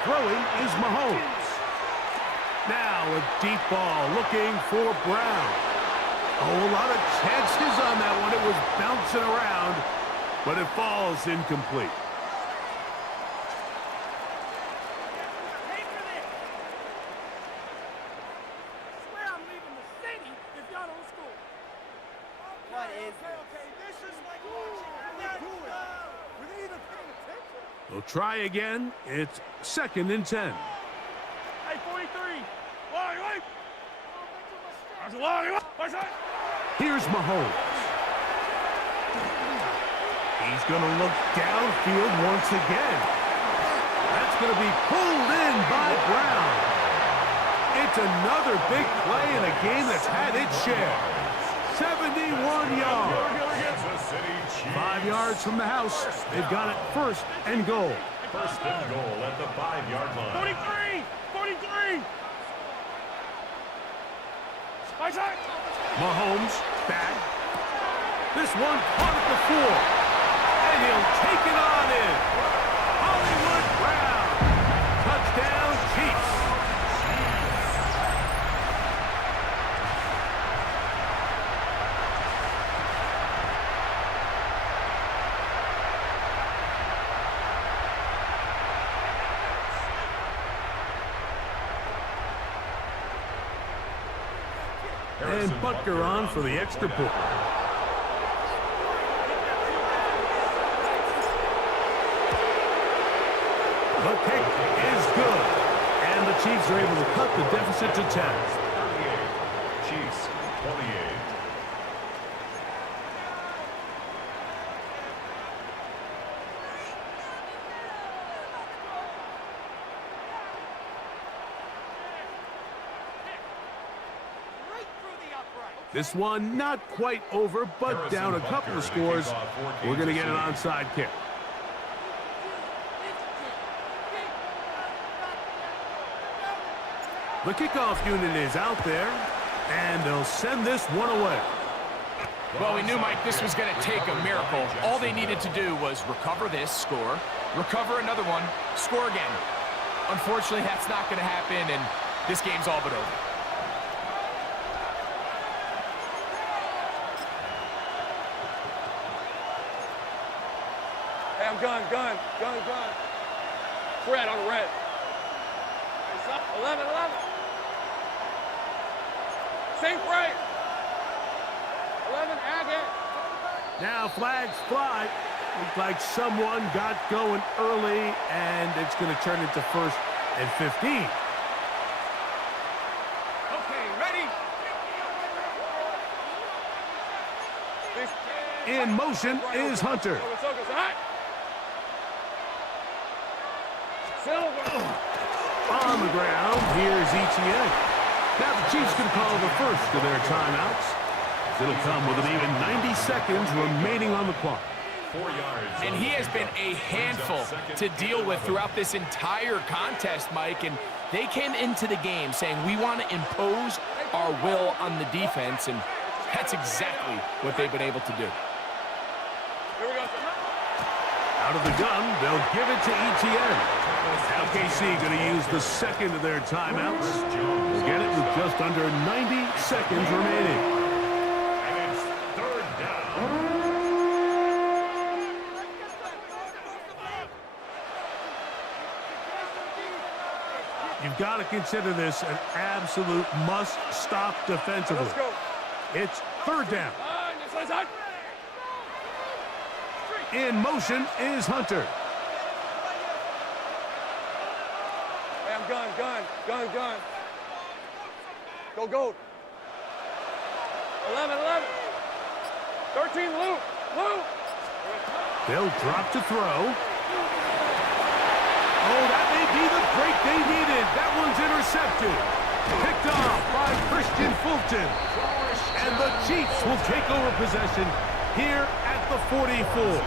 Throwing is Mahomes. Now a deep ball looking for Brown. Oh, a lot of chances on that one. It was bouncing around, but it falls incomplete. They'll try again. It's 2nd and 10. Hey, 43. Here's Mahomes. He's going to look downfield once again. That's going to be pulled in by Brown. It's another big play in a game that's had its share. 71 yards. 5 yards from the house. They've got it 1st and goal. 1st and goal at the 5-yard line. 43! 43! Mahomes back. This one caught at the 4. And he'll take it on in. Hollywood Brown. Touchdown, Chiefs. And Butker on for the extra point. The kick is good. And the Chiefs are able to cut the deficit to 10. 38. Chiefs 28. This one not quite over, but down a couple of scores. We're going to get an onside kick. The kickoff unit is out there, and they'll send this one away. Well, we knew, Mike, this was going to take a miracle. All they needed to do was recover this, score, recover another one, score again. Unfortunately, that's not going to happen, and this game's all but over. Hey, I'm gun. Red on red. 11. Same frame. 11, Agate. Now flags fly. Looks like someone got going early, and it's going to turn into 1st and 15. Okay, ready? In motion is Hunter. On the ground, here's Etienne. Now the Chiefs can call the first of their timeouts. It'll come with an even 90 seconds remaining on the clock. 4 yards. And he has been a handful to deal with throughout this entire contest, Mike. And they came into the game saying, we want to impose our will on the defense. And That's exactly what they've been able to do. Here we go. Out of the gun, they'll give it to ETN. Now KC going to use the second of their timeouts. We'll get it with just under 90 seconds remaining. And it's third down. You've got to consider this an absolute must-stop defensively. Let's go. It's third down. In motion is Hunter. Hey, I'm gun. Go, go. 11. 13, Luke. They'll drop to throw. Oh, that may be the break they needed. That one's intercepted. Picked off by Christian Fulton. And the Chiefs will take over possession here at the 44.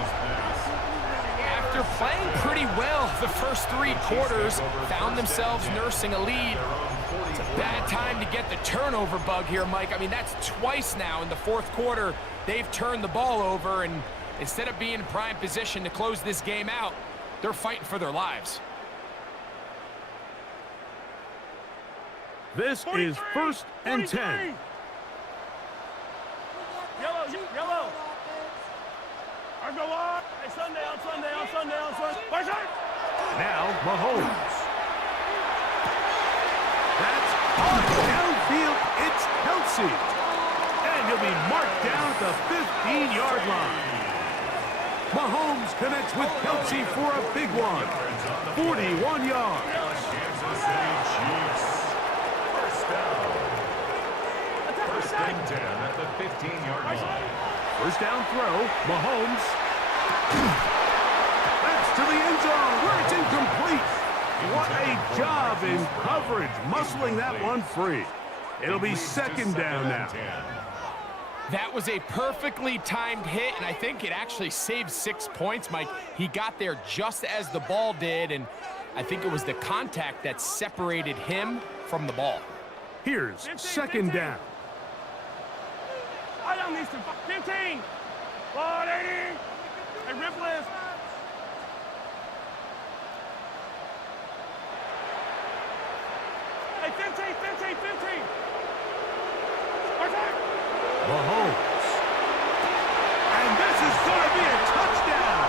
After playing pretty well the first 3 quarters, found themselves nursing a lead. It's a bad time to get the turnover bug here, Mike. I mean, that's twice now in the 4th quarter they've turned the ball over, and instead of being in prime position to close this game out, they're fighting for their lives. This is 1st and 10. Yellow. I go on. Hey, Sunday. Now Mahomes. That's hard downfield. It's Kelsey. And he'll be marked down at the 15-yard line. Mahomes connects with Kelsey for a big one. 41 yards. Kansas City Chiefs. First down. First and 10 at the 15-yard line. First down throw. Mahomes. That's to the end zone where it's incomplete. What a job in coverage, muscling that one free. It'll be second down now. That was a perfectly timed hit, and I think it actually saved 6 points, Mike. He got there just as the ball did, and I think it was the contact that separated him from the ball. Here's second down. I don't need to. 15. 180. Hey, Ripley. Hey, 15. Mahomes. And this is going to be a touchdown.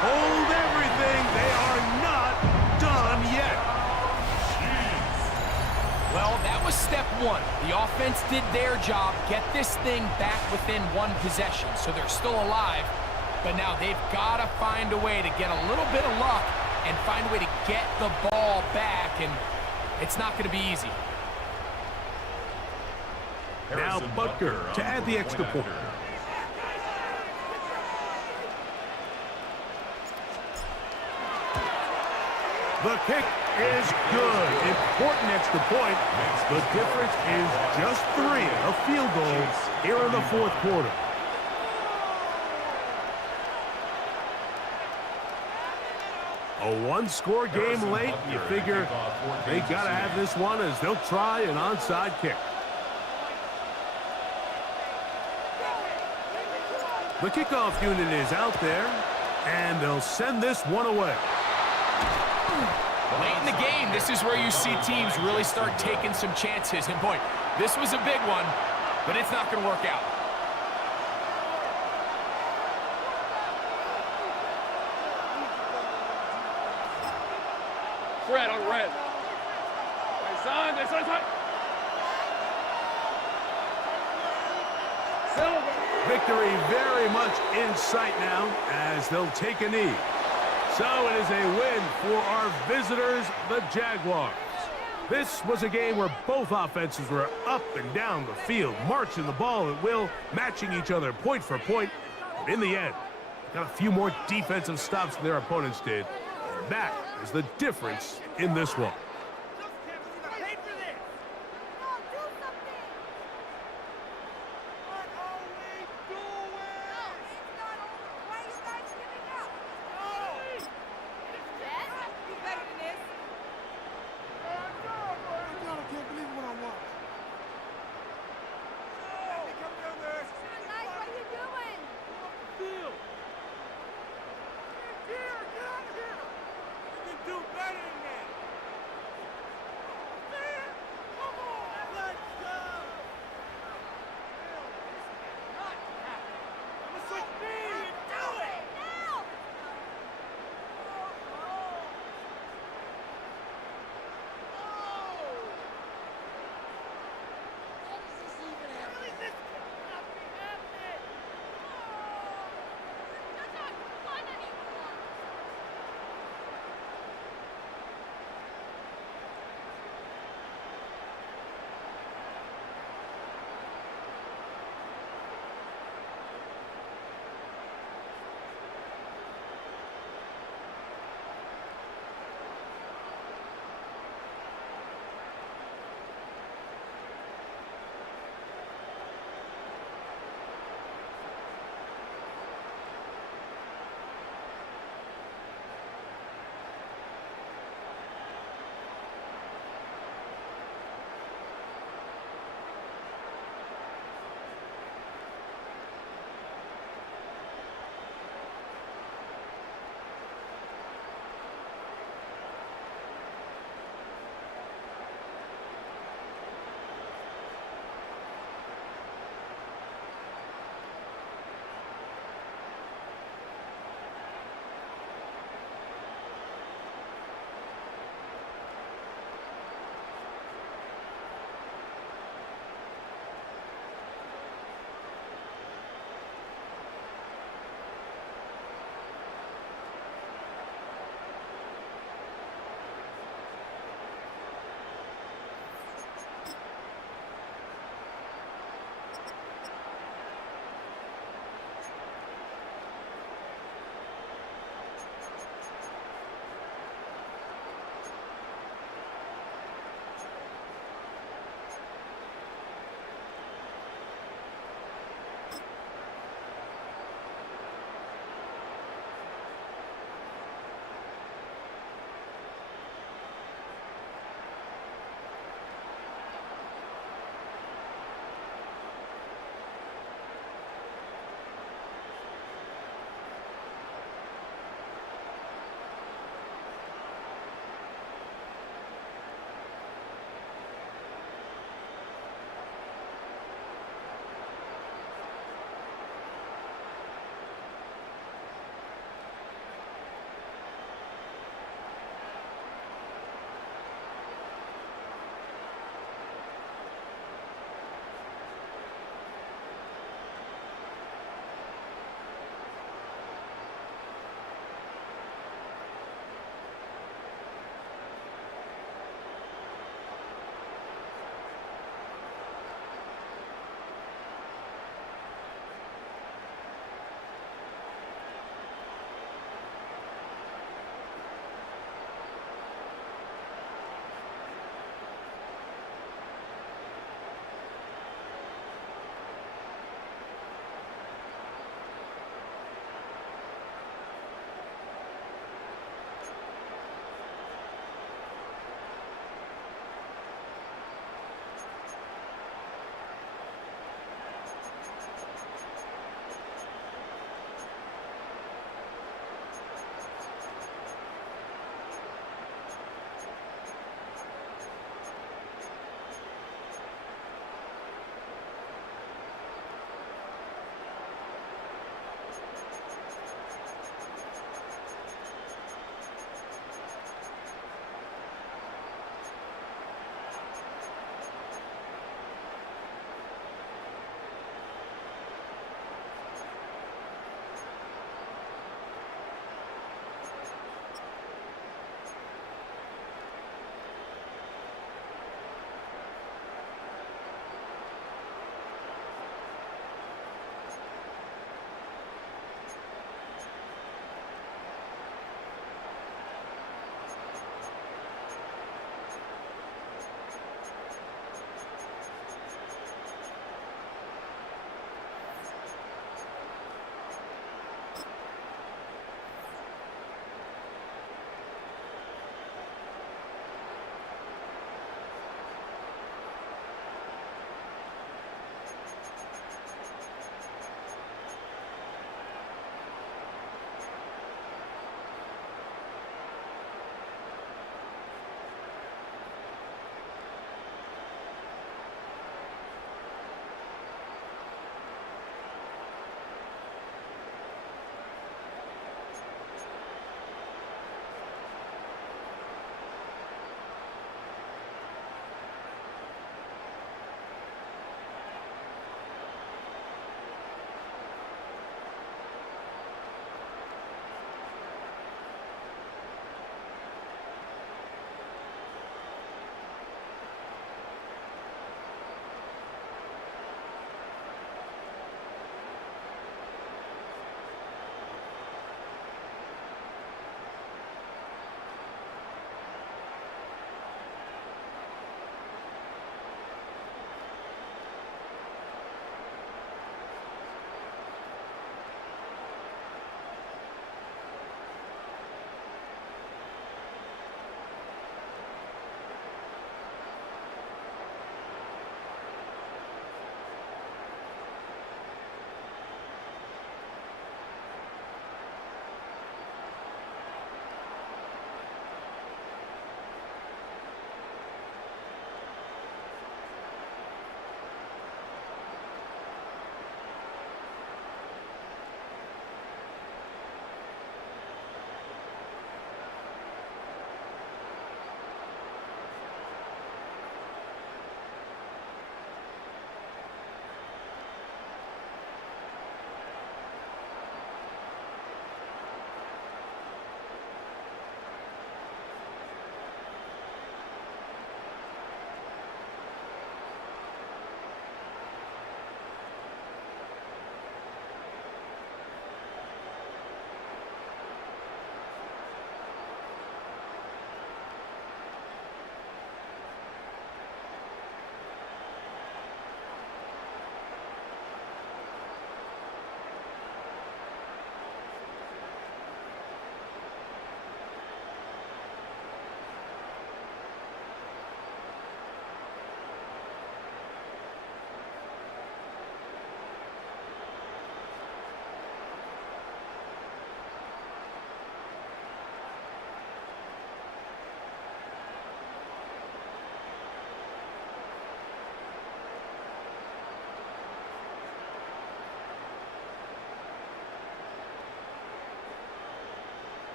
Hold everything. They are not done yet. Well, that was step 1. The offense did their job, get this thing back within 1 possession, so they're still alive. But now they've got to find a way to get a little bit of luck and find a way to get the ball back, and it's not going to be easy. Now Butker to add the extra point. The kick is good. Important extra point. The difference is just 3. A field goal here in the 4th quarter. A 1-score game late. You figure they got to have this one as they'll try an onside kick. The kickoff unit is out there, and they'll send this one away. Late in the game, this is where you see teams really start taking some chances. And boy, this was a big one, but it's not going to work out. Fred on red. Hey, son. Silver. Victory very much in sight now as they'll take a knee. So it is a win for our visitors, the Jaguars. This was a game where both offenses were up and down the field, marching the ball at will, matching each other point for point. But in the end, got a few more defensive stops than their opponents did. That is the difference in this one.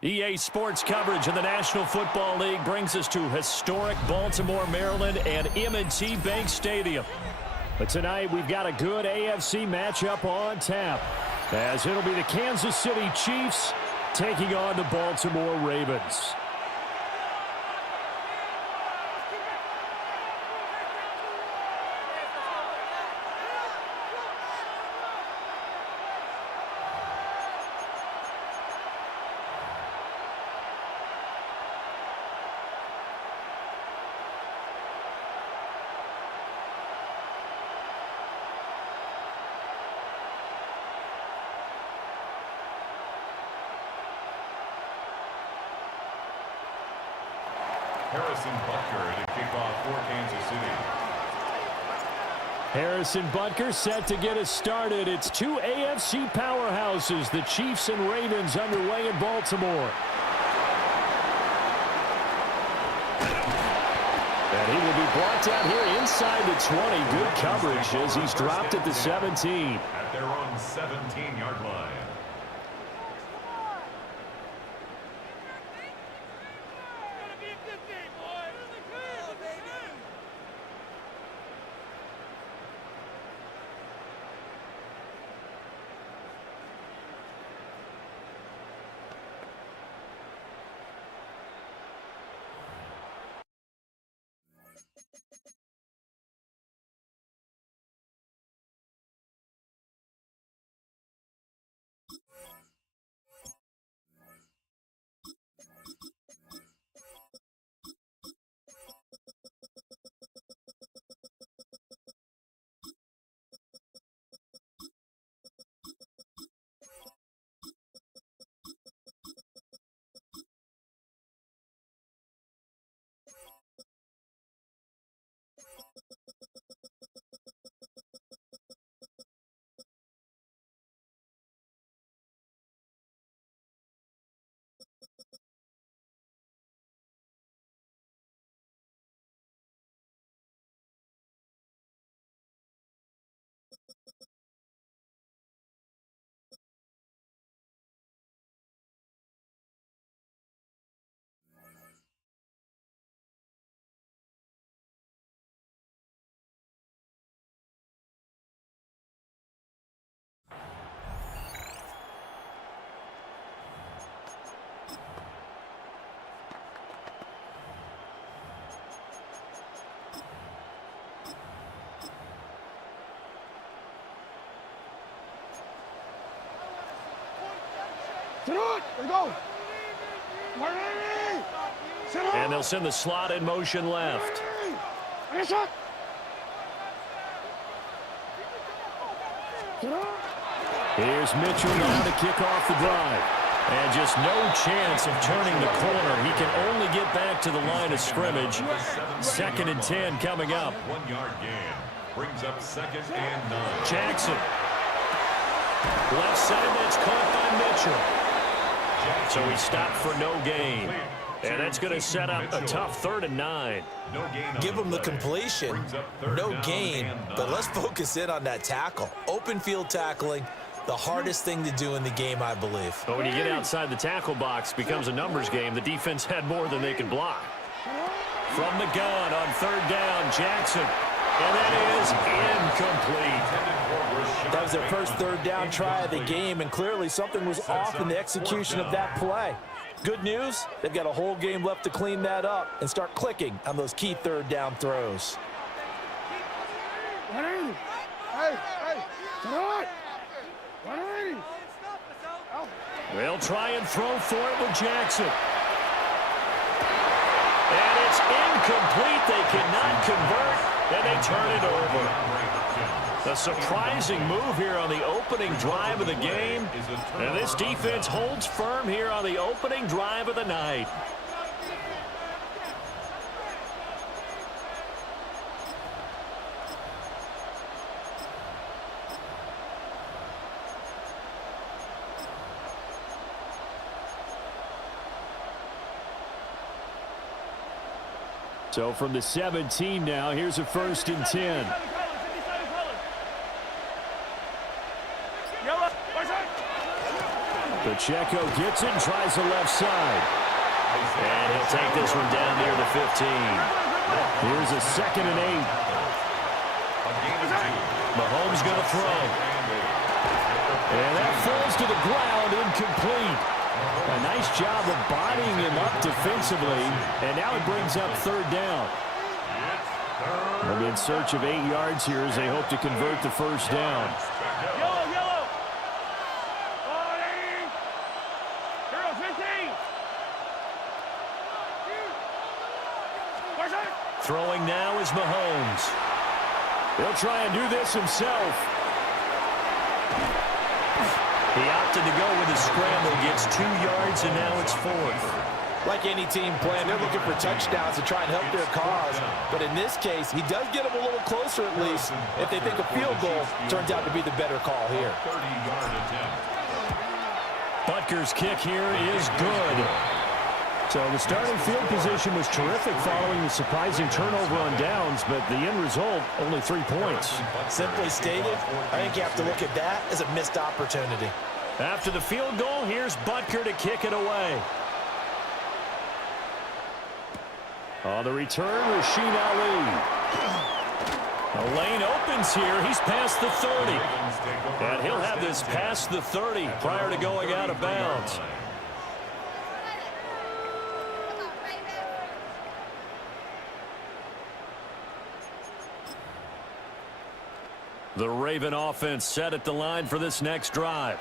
EA Sports coverage of the National Football League brings us to historic Baltimore, Maryland, and M&T Bank Stadium. But tonight we've got a good AFC matchup on tap, as it'll be the Kansas City Chiefs taking on the Baltimore Ravens. Harrison Butker to kick off for Kansas City. Harrison Butker set to get us started. It's two AFC powerhouses, the Chiefs and Ravens, underway in Baltimore. And he will be brought down here inside the 20. Good coverage as he's dropped at the 17. At their own 17-yard line. And they'll send the slot in motion left. Here's Mitchell now to kick off the drive. And just no chance of turning the corner. He can only get back to the line of scrimmage. 2nd and 10 coming up. 1-yard gain brings up 2nd and 9. Jackson. Left side, that's caught by Mitchell. So he stopped for no gain. And that's going to set up a tough 3rd and 9. Give him the completion. No gain, but let's focus in on that tackle. Open field tackling, the hardest thing to do in the game, I believe. But when you get outside the tackle box, it becomes a numbers game. The defense had more than they could block. From the gun on 3rd down, Jackson. And that is incomplete. That was their first 3rd down try of the game, and clearly something was off in the execution of that play. Good news, they've got a whole game left to clean that up and start clicking on those key 3rd down throws. They'll try and throw for it with Jackson. And it's incomplete. They cannot convert, and they turn it over. A surprising move here on the opening drive of the game. And this defense holds firm here on the opening drive of the night. So from the 17 now, here's a 1st and 10. The Pacheco gets it and tries the left side. And he'll take this one down near the 15. Here's a 2nd and 8. Mahomes going to throw. And that falls to the ground, incomplete. A nice job of bodying him up defensively. And now it brings up 3rd down. They'll be in search of 8 yards here as they hope to convert the 1st down. Yellow, yellow. 15. Throwing now is Mahomes. He'll try and do this himself. He opted to go with a scramble, gets 2 yards, and now it's 4th. Like any team playing, they're looking for touchdowns to try and help their cause. But in this case, he does get them a little closer at least if they think a field goal turns out to be the better call here. 30-yard attempt. Butker's kick here is good. So the starting field position was terrific following the surprising turnover on downs, but the end result, only 3 points. Simply stated, I think you have to look at that as a missed opportunity. After the field goal, here's Butker to kick it away. On the return, Rasheen Ali. The lane opens here. He's past the 30. And he'll have this past the 30 prior to going out of bounds. The Raven offense set at the line for this next drive.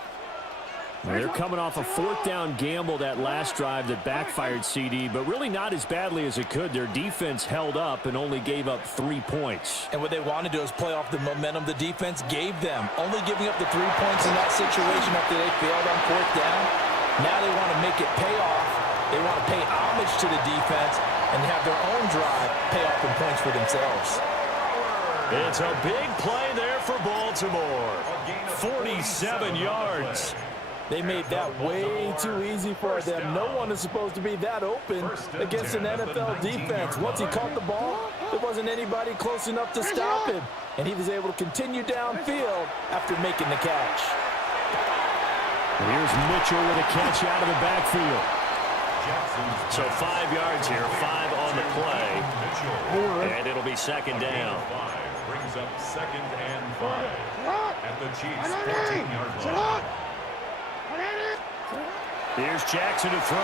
They're coming off a 4th down gamble that last drive that backfired, CD, but really not as badly as it could. Their defense held up and only gave up 3 points. And what they want to do is play off the momentum the defense gave them. Only giving up the 3 points in that situation after they failed on 4th down. Now they want to make it pay off. They want to pay homage to the defense and have their own drive pay off in points for themselves. It's a big play there for Baltimore. 47 yards. They made that way too easy for them. No one is supposed to be that open against an NFL defense. Once he caught the ball, there wasn't anybody close enough to stop him. And he was able to continue downfield after making the catch. Here's Mitchell with a catch out of the backfield. So 5 yards here, 5 on the play. And it'll be 2nd down. Brings up 2nd and 5 at the Chiefs' 14-yard line. Here's Jackson to throw.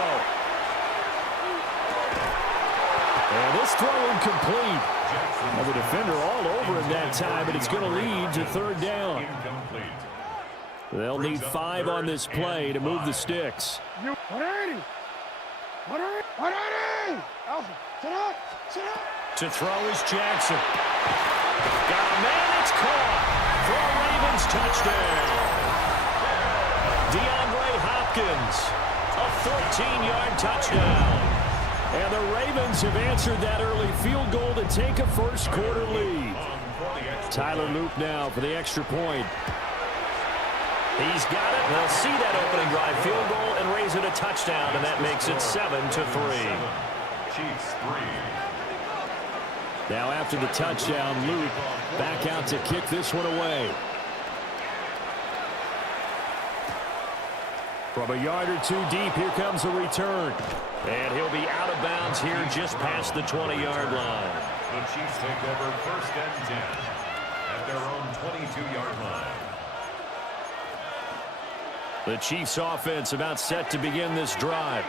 And this throw incomplete. Now the defender all over him that time, but it's going to lead to 3rd down. They'll need 5 on this play to move the sticks. To throw is Jackson. Got a man, it's caught for a Ravens touchdown. DeAndre Hopkins, a 14-yard touchdown. And the Ravens have answered that early field goal to take a 1st quarter lead. Tyler Loop now for the extra point. He's got it. They'll see that opening drive field goal and raise it a touchdown, and that makes it 7-3. Chiefs 3. Now after the touchdown, Loop back out to kick this one away. From a yard or 2 deep, here comes a return. And he'll be out of bounds here just past the 20-yard line. The Chiefs take over 1st and 10 at their own 22-yard line. The Chiefs offense about set to begin this drive.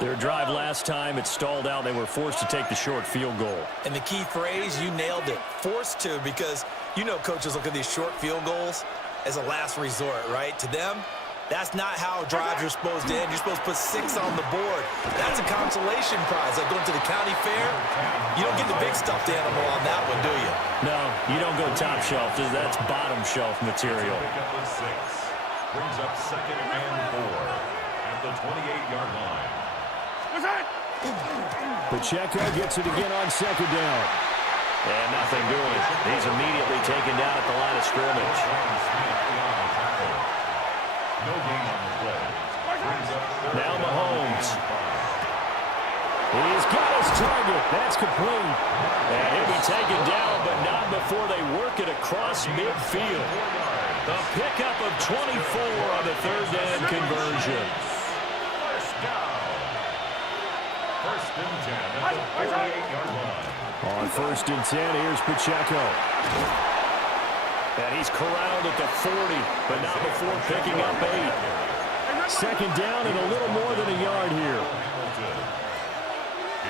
Their drive last time, it stalled out. They were forced to take the short field goal. And the key phrase, you nailed it, forced to, because you know coaches look at these short field goals as a last resort, right? To them, that's not how drives are supposed to end. You're supposed to put 6 on the board. That's a consolation prize. Like going to the county fair, you don't get the big stuffed animal on that one, do you? No, you don't go top shelf. That's bottom shelf material. Pick up the 6. Brings up 2nd and 4 at the 28-yard line. Pacheco gets it again on 2nd down. And nothing doing. He's immediately taken down at the line of scrimmage. No gain on the play. Now Mahomes. He's got his target. That's complete. And he'll be taken down, but not before they work it across midfield. The pickup of 24 on the third down conversion. First down. First and 10 at the 48-yard line. On first and 10, here's Pacheco. And he's corralled at the 40, but not before picking up 8. Second down and a little more than a yard here.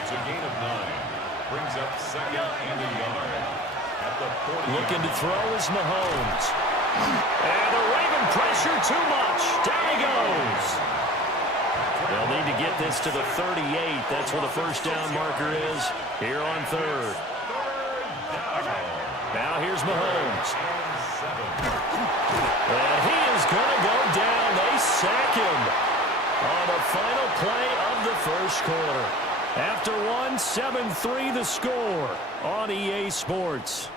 It's a gain of 9. Brings up second and a yard. At the 40. Looking to throw is Mahomes. And the Raven pressure too much. Down he goes. They'll need to get this to the 38. That's where the first down marker is here on third. Now here's Mahomes. And he is going to go down. They sack him on the final play of the first quarter. After 7-3 the score on EA Sports.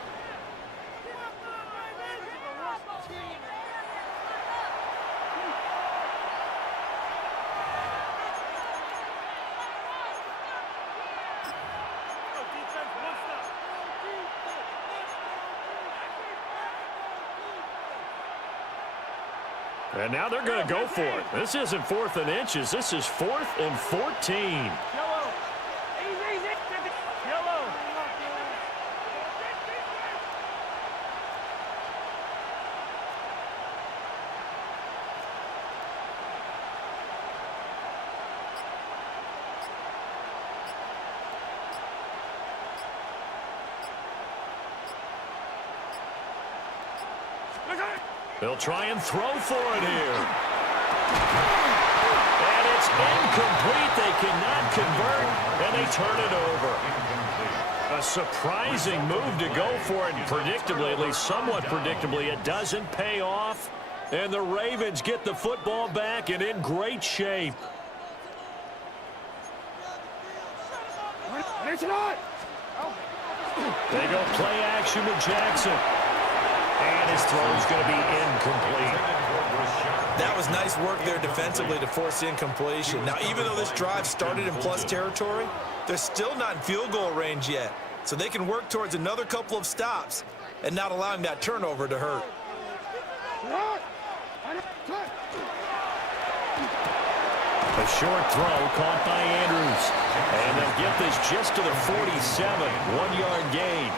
And now they're going to go for it. This isn't 4th and inches. This is 4th and 14. Yellow. Yellow. They'll try and throw for it here. And it's incomplete. They cannot convert, and they turn it over. A surprising move to go for it, and predictably, at least somewhat predictably, it doesn't pay off. And the Ravens get the football back and in great shape. They go play action with Jackson. And his throw is going to be incomplete. That was nice work there defensively to force incompletion. Now, even though this drive started in plus territory, they're still not in field goal range yet. So they can work towards another couple of stops and not allowing that turnover to hurt. A short throw caught by Andrews. And they'll get this just to the 47, 1-yard gain.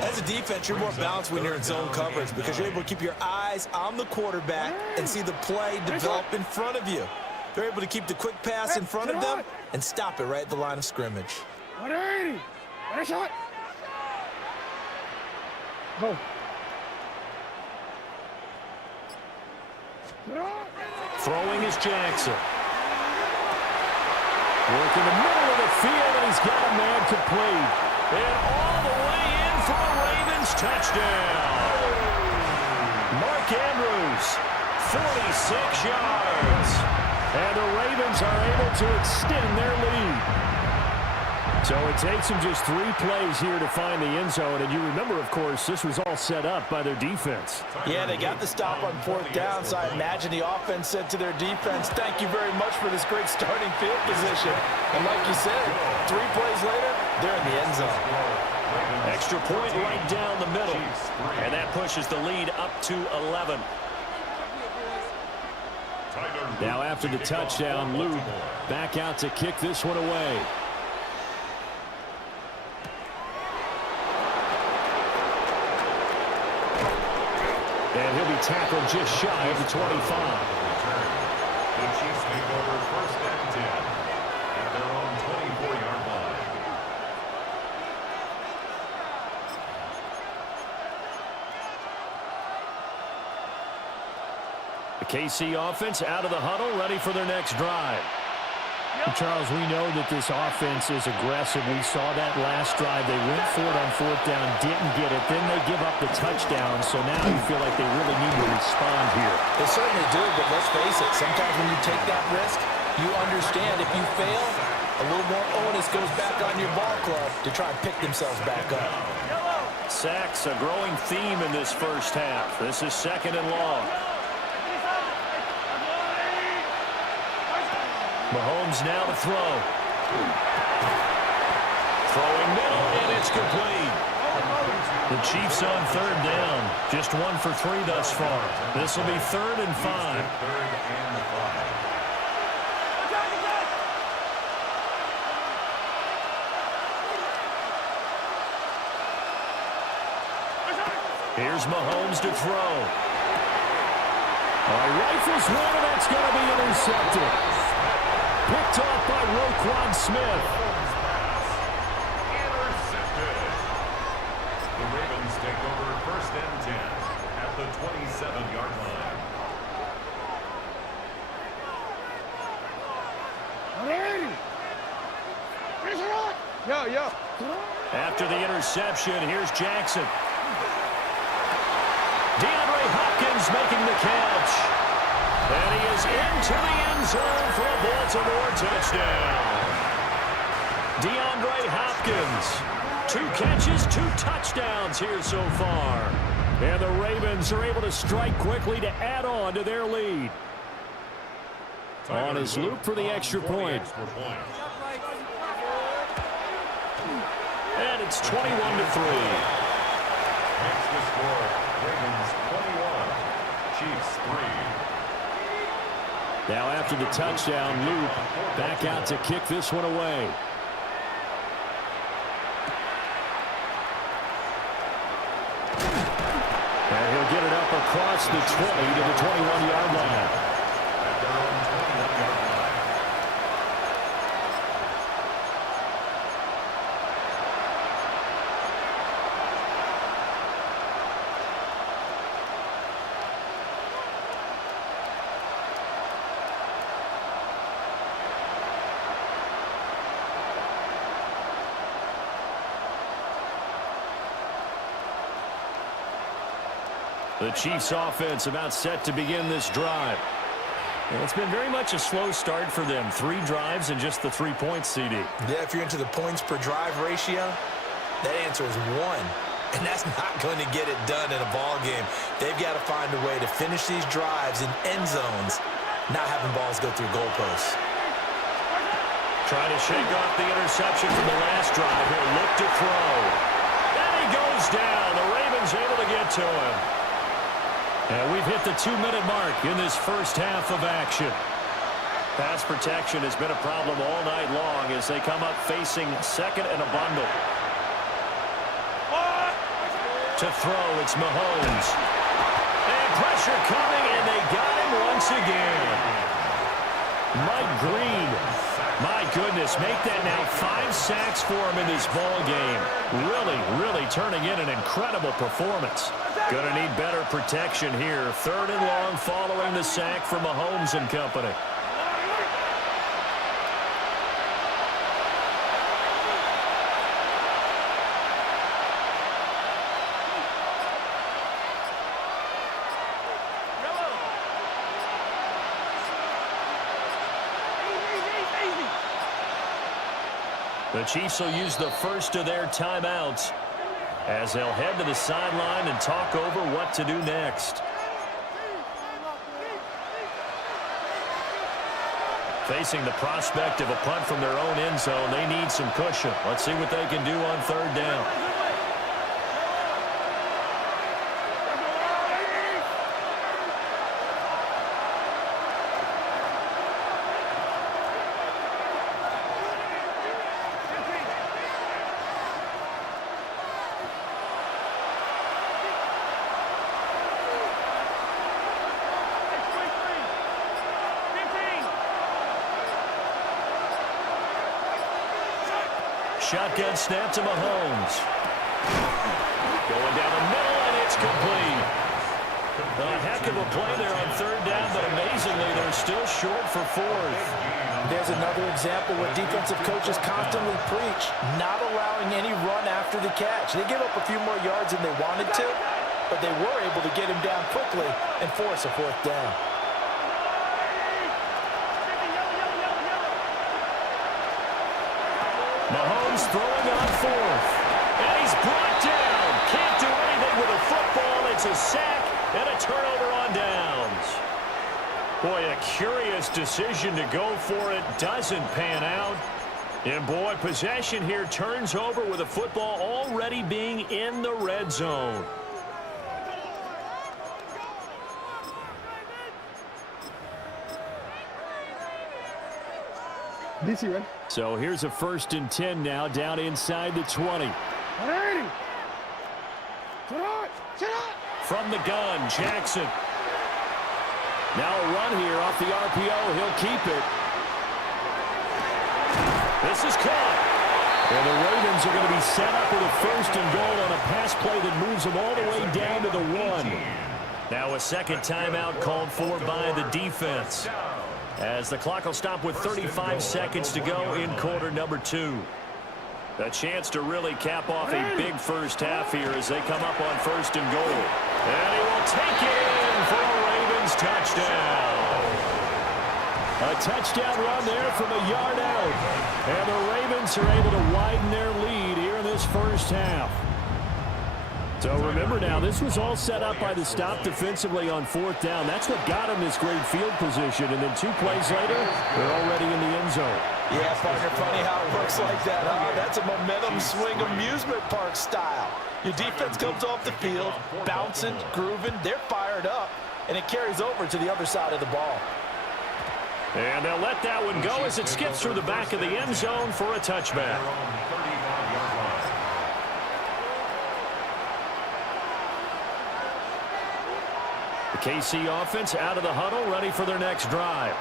As a defense, you're more balanced when you're in zone coverage because you're able to keep your eyes on the quarterback and see the play develop in front of you. They're able to keep the quick pass in front of them and stop it right at the line of scrimmage. 180. Nice shot. Go. Throwing is Jackson. Work in the middle of the field, and he's got a man complete. And all the way in for a Ravens touchdown. Mark Andrews, 46 yards. And the Ravens are able to extend their lead. So it takes them just 3 plays here to find the end zone. And you remember, of course, this was all set up by their defense. Yeah, they got the stop on 4th down, so I imagine the offense said to their defense, thank you very much for this great starting field position. And like you said, 3 plays later, they're in the end zone. Extra point right down the middle. And that pushes the lead up to 11. Now after the touchdown, Luke back out to kick this one away. And he'll be tackled just shy of the 25. The Chiefs make over 1st and 10 at their own 24-yard line. The KC offense out of the huddle, ready for their next drive. Charles, we know that this offense is aggressive. We saw that last drive. They went for it on 4th down, didn't get it. Then they give up the touchdown, so now you feel like they really need to respond here. They certainly do, but let's face it, sometimes when you take that risk, you understand if you fail, a little more onus goes back on your ball club to try and pick themselves back up. Sacks, a growing theme in this first half. This is 2nd and long. Mahomes now to throw. Throwing middle, and it's complete. The Chiefs on third down. Just 1 for 3 thus far. This will be 3rd and 5. Here's Mahomes to throw. Rifles one, and that's going to be intercepted. Picked off by Roquan Smith. Intercepted. The Ravens take over 1st and 10 at the 27-yard line. Yo. After the interception, here's Jackson. DeAndre Hopkins making the catch. And he is into the end zone for a Baltimore touchdown. DeAndre Hopkins. 2 catches, 2 touchdowns here so far. And the Ravens are able to strike quickly to add on to their lead. On his loop for the extra point. And it's 21-3. Next to score, Ravens 21, Chiefs 3. Now after the touchdown, loop back out to kick this one away. And he'll get it up across the 20 to the 21-yard line. At their own 21-yard line. The Chiefs offense about set to begin this drive. And it's been very much a slow start for them. 3 drives and just the 3 points, CD. Yeah, if you're into the points per drive ratio, that answer is 1. And that's not going to get it done in a ball game. They've got to find a way to finish these drives in end zones, not having balls go through goalposts. Trying to shake off the interception from the last drive here. Look to throw. And he goes down. The Ravens able to get to him. And we've hit the 2-minute mark in this first half of action. Pass protection has been a problem all night long as they come up facing 2nd and a bundle. To throw, it's Mahomes. And pressure coming, and they got him once again. Mike Green, my goodness, make that now 5 sacks for him in this ball game. Really turning in an incredible performance. Going to need better protection here. 3rd and long following the sack from Mahomes and company. The Chiefs will use the first of their timeouts as they'll head to the sideline and talk over what to do next. Facing the prospect of a punt from their own end zone, they need some cushion. Let's see what they can do on 3rd down. Shotgun snap to Mahomes. Going down the middle, and it's complete. A heck of a play there on 3rd down, but amazingly, they're still short for 4th. There's another example where defensive coaches constantly preach, not allowing any run after the catch. They give up a few more yards than they wanted to, but they were able to get him down quickly and force a 4th down. Mahomes throwing on 4th. And he's brought down. Can't do anything with a football. It's a sack and a turnover on downs. Boy, a curious decision to go for it. Doesn't pan out. And boy, possession here turns over with a football already being in the red zone. DC, ready? So here's a 1st and 10 now, down inside the 20. From the gun, Jackson. Now a run here off the RPO. He'll keep it. This is caught. And the Ravens are going to be set up with a 1st and goal on a pass play that moves them all the way down to the 1. Now a second timeout called for by the defense, as the clock will stop with 35 seconds to go in quarter number 2. A chance to really cap off a big first half here as they come up on 1st and goal. And he will take it in for a Ravens touchdown. A touchdown run there from a yard out. And the Ravens are able to widen their lead here in this first half. So remember now, this was all set up by the stop defensively on 4th down. That's what got them this great field position. And then 2 plays later, they're already in the end zone. Yeah, partner, funny how it works like that, huh? That's a momentum swing amusement park style. Your defense comes off the field, bouncing, grooving, they're fired up, and it carries over to the other side of the ball. And they'll let that one go as it skips through the back of the end zone for a touchback. The KC offense out of the huddle, ready for their next drive.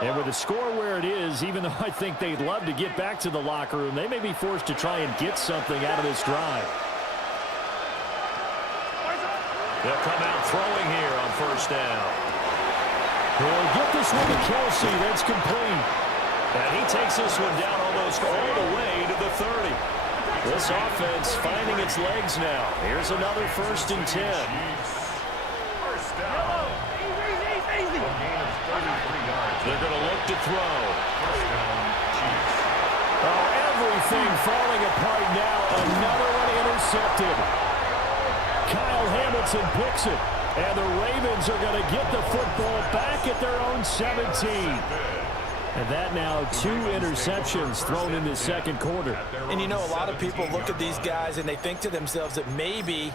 And with the score where it is, even though I think they'd love to get back to the locker room, they may be forced to try and get something out of this drive. They'll come out throwing here on 1st down. They'll get this one to Kelsey. That's complete. And he takes this one down almost all the way to the 30. This offense finding its legs now. Here's another 1st and 10. They're going to look to throw. Oh, everything falling apart now. Another one intercepted. Kyle Hamilton picks it. And the Ravens are going to get the football back at their own 17. And that now 2 interceptions thrown in the second quarter. And you know, a lot of people look at these guys and they think to themselves that maybe,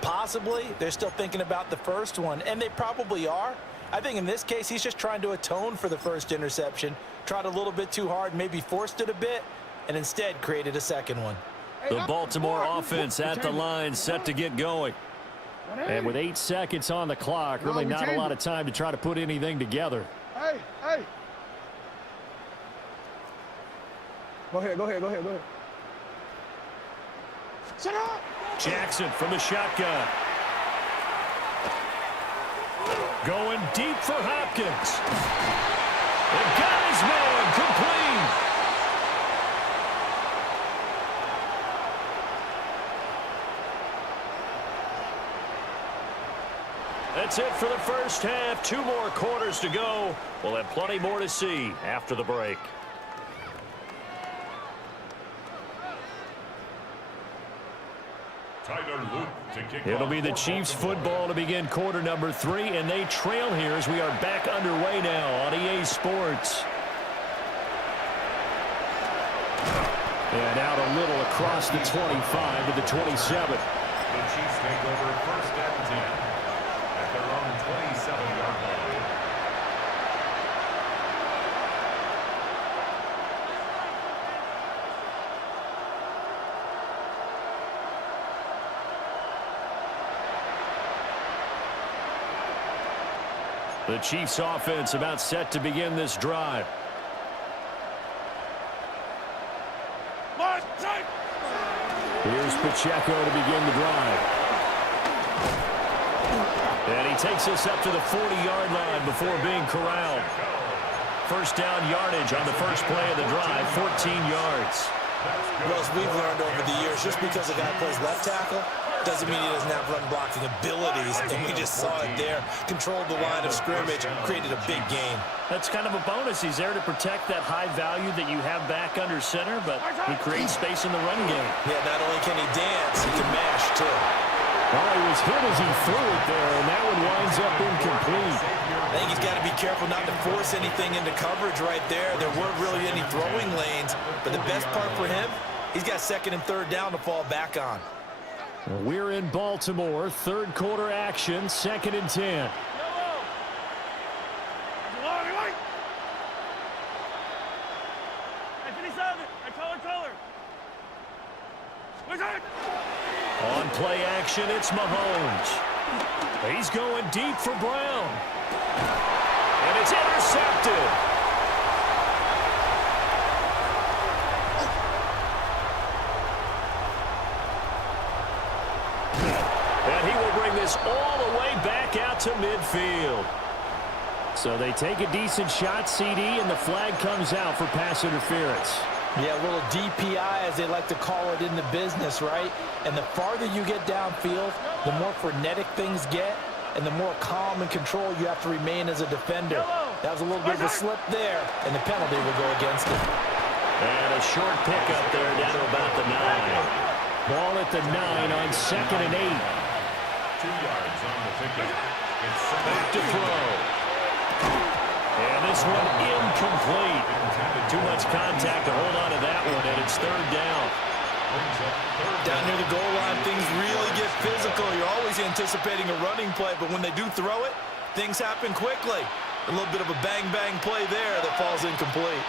possibly, they're still thinking about the first one. And they probably are. I think in this case, he's just trying to atone for the first interception. Tried a little bit too hard, maybe forced it a bit, and instead created a second one. The Baltimore offense at the line, set to get going. And with 8 seconds on the clock, really not a lot of time to try to put anything together. Hey. Go ahead. Shut up! Jackson from the shotgun. Going deep for Hopkins. And got his man complete. That's it for the first half. 2 more quarters to go. We'll have plenty more to see after the break. It'll be the Chiefs football to begin quarter number 3, and they trail here as we are back underway now on EA Sports. And out a little across the 25 to the 27. The Chiefs take over 1st and 10 at their own 27-yard line. The Chiefs offense about set to begin this drive. Here's Pacheco to begin the drive. And he takes us up to the 40-yard line before being corralled. 1st down yardage on the first play of the drive, 14 yards. Well, as we've learned over the years, just because a guy plays left tackle doesn't mean he doesn't have run blocking abilities, and we just saw it there. Controlled the line of scrimmage, created a big gain. That's kind of a bonus. He's there to protect that high value that you have back under center, but he creates space in the run game. Yeah, not only can he dance, he can mash, too. Well, he was hit as he threw it there, and that one winds up incomplete. I think he's got to be careful not to force anything into coverage right there. There weren't really any throwing lanes, but the best part for him, he's got second and third down to fall back on. We're in Baltimore, third quarter action, 2nd and 10. On play action, it's Mahomes. He's going deep for Brown. And it's intercepted. And he will bring this all the way back out to midfield. So they take a decent shot, CD, and the flag comes out for pass interference. Yeah, a little DPI, as they like to call it in the business, right? And the farther you get downfield, the more frenetic things get, and the more calm and control you have to remain as a defender. That was a little bit of a slip there, and the penalty will go against it. And a short pickup there down to about the 9. Ball at the 9 on 2nd and 8. 2 yards on the pickup. It's back to throw. And this one incomplete. Too much contact to hold on to that one, and it's third down. Down near the goal line, things really get physical. You're always anticipating a running play, but when they do throw it, things happen quickly. A little bit of a bang-bang play there that falls incomplete.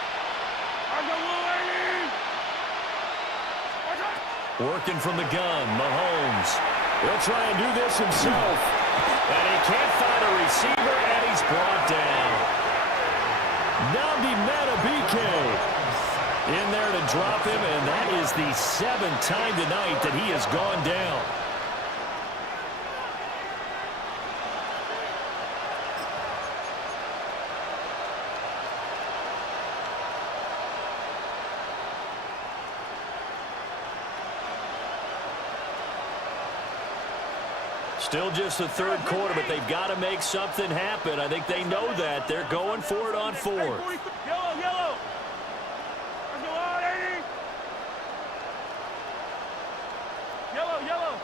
Working from the gun, Mahomes. He'll try and do this himself. And he can't find a receiver, and he's brought down. Namdi Matabike in there to drop him, and that is the 7th time tonight that he has gone down. Still just the third quarter, but they've got to make something happen. I think they know that. They're going for it on 4th. Yellow, yellow. Let's go on, 80. Yellow, yellow.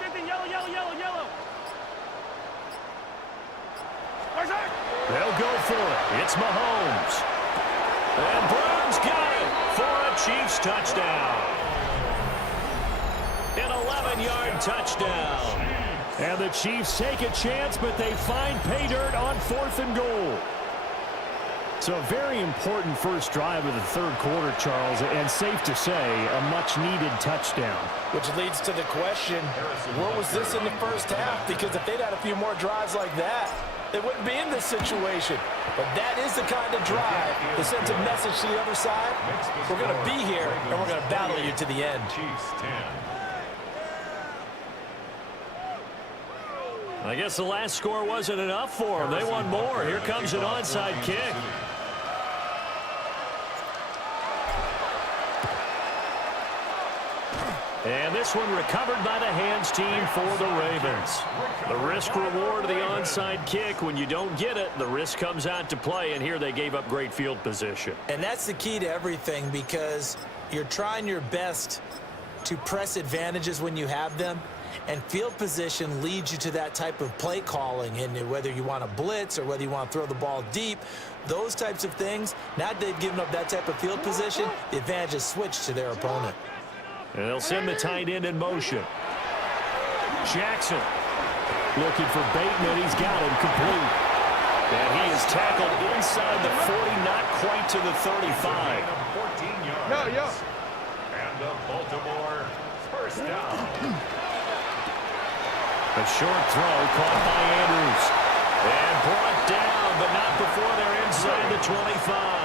50, yellow, yellow, yellow, yellow. They'll go for it. It's Mahomes. And Brown's got it for a Chiefs touchdown. An 11-yard touchdown. And the Chiefs take a chance, but they find pay dirt on 4th and goal. So a very important first drive of the third quarter, Charles, and safe to say, a much-needed touchdown. Which leads to the question, where was this in the first half? Because if they'd had a few more drives like that, they wouldn't be in this situation. But that is the kind of drive that sends a message to the other side. We're going to be here, and we're going to battle you to the end. Chiefs 10. I guess the last score wasn't enough for them. They want more. Here comes an onside kick. And this one recovered by the hands team for the Ravens. The risk reward of the onside kick. When you don't get it, the risk comes out to play, and here they gave up great field position. And that's the key to everything, because you're trying your best to press advantages when you have them, and field position leads you to that type of play calling. And whether you want to blitz or whether you want to throw the ball deep, those types of things, now that they've given up that type of field position, the advantage is switched to their opponent. And they'll send the tight end in motion. Jackson looking for Bateman. He's got him complete. And he is tackled inside the 40, not quite to the 35. 14 yards. Yo. And the Baltimore first down. A short throw caught by Andrews. And brought down, but not before they're inside the 25.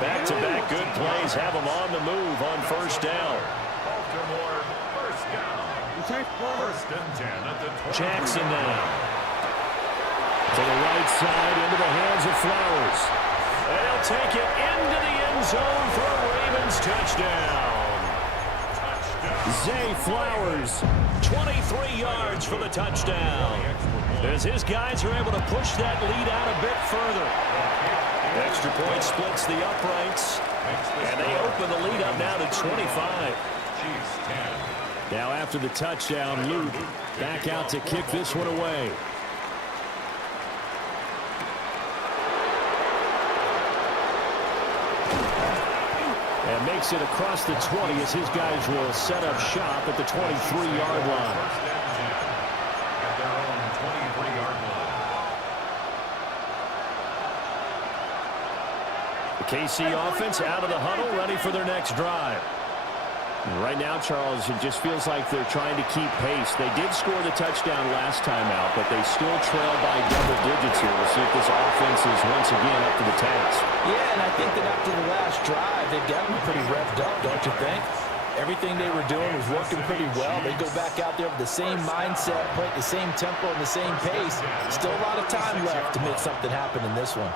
Back-to-back good plays have them on the move on first down. Baltimore first down. First and 10 at the 20. Jackson now. To the right side, into the hands of Flowers. They'll take it into the end zone for a Ravens touchdown. Zay Flowers, 23 yards for the touchdown. As his guys are able to push that lead out a bit further. Extra point splits the uprights, and they open the lead up now to 25. Chiefs 10. Now after the touchdown, Luke back out to kick this one away. And makes it across the 20 as his guys will set up shop at the 23-yard line. First and 10 at their own 23-yard line. The KC offense out of the huddle, ready for their next drive. Right now, Charles, it just feels like they're trying to keep pace. They did score the touchdown last time out, but they still trail by double digits here. We'll see if this offense is once again up to the task. Yeah, and I think that after the last drive, they've got them pretty revved up, don't you think? Everything they were doing was working pretty well. They go back out there with the same mindset, play at the same tempo and the same pace. Still a lot of time left to make something happen in this one.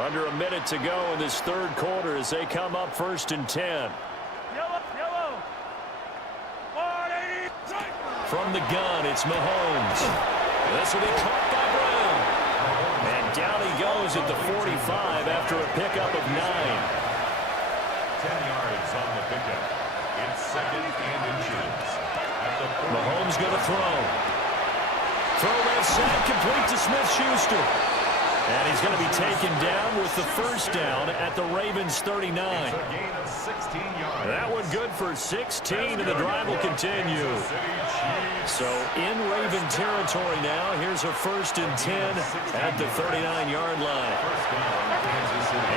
Under a minute to go in this third quarter as they come up 1st and 10. Yellow. 180. From the gun, it's Mahomes. This will be caught by Brown. And down he goes at the 45 after a pickup of 9. 10 yards on the pickup. It's 2nd and inches. At the Mahomes going to throw. Throw left side, complete to Smith-Schuster. And he's going to be taken down with the first down at the Ravens 39. It's a gain of 16 yards. That one good for 16, and the drive will continue. So in Raven territory now, here's a 1st and 10 at the 39-yard line.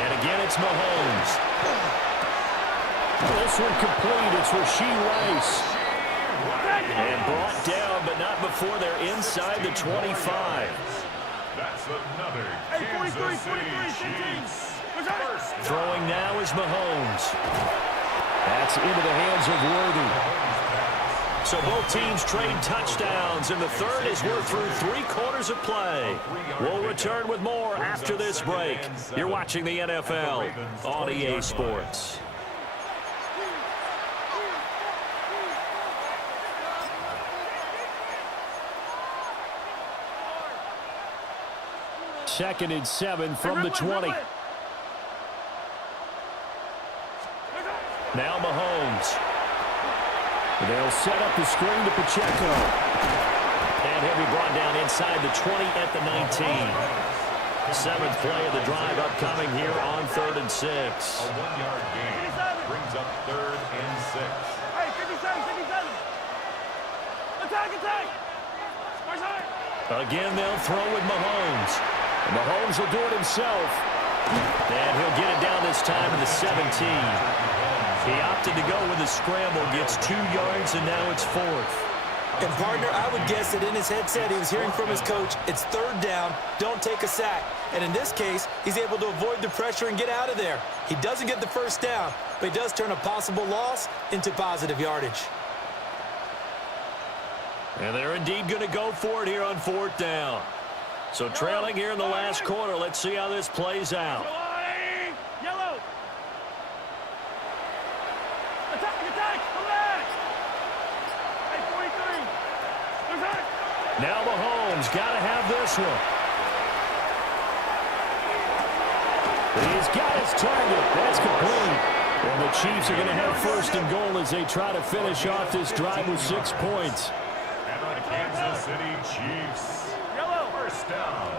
And again, it's Mahomes. This one complete. It's Rashee Rice. And brought down, but not before they're inside the 25. That's another Hey, Kansas 43, City 43, Chiefs. First Throwing now is Mahomes. That's into the hands of Worthy. So both teams trade touchdowns, and the third as we're through 3 quarters of play. We'll return with more after this break. You're watching the NFL on EA Sports. Second and 7 from the 20. Now Mahomes. They'll set up the screen to Pacheco. And he'll be brought down inside the 20 at the 19. 7th play of the drive upcoming here on 3rd and 6. A 1-yard gain brings up 3rd and 6. Hey, 57. Attack. Again, they'll throw with Mahomes. Mahomes will do it himself. And he'll get it down this time to the 17. He opted to go with a scramble, gets 2 yards, and now it's 4th. And, partner, I would guess that in his headset he was hearing from his coach, it's 3rd down, don't take a sack. And in this case, he's able to avoid the pressure and get out of there. He doesn't get the first down, but he does turn a possible loss into positive yardage. And they're indeed going to go for it here on 4th down. So trailing here in the last quarter, let's see how this plays out. Yellow. Attack. Come back. Hey, 43. Now Mahomes got to have this one. He's got his target. That's complete. And the Chiefs are going to have 1st and goal as they try to finish off this drive with 6 points. And the Kansas City Chiefs. First down.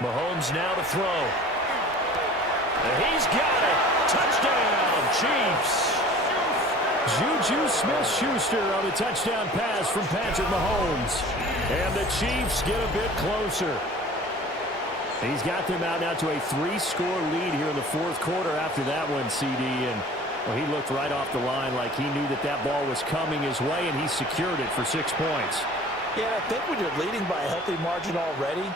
Mahomes now to throw. And he's got it. Touchdown, Chiefs. Juju Smith-Schuster on the touchdown pass from Patrick Mahomes. And the Chiefs get a bit closer. He's got them out now to a 3-score lead here in the 4th quarter after that one, CD. And well, he looked right off the line like he knew that that ball was coming his way, and he secured it for 6 points. Yeah, I think when you're leading by a healthy margin already,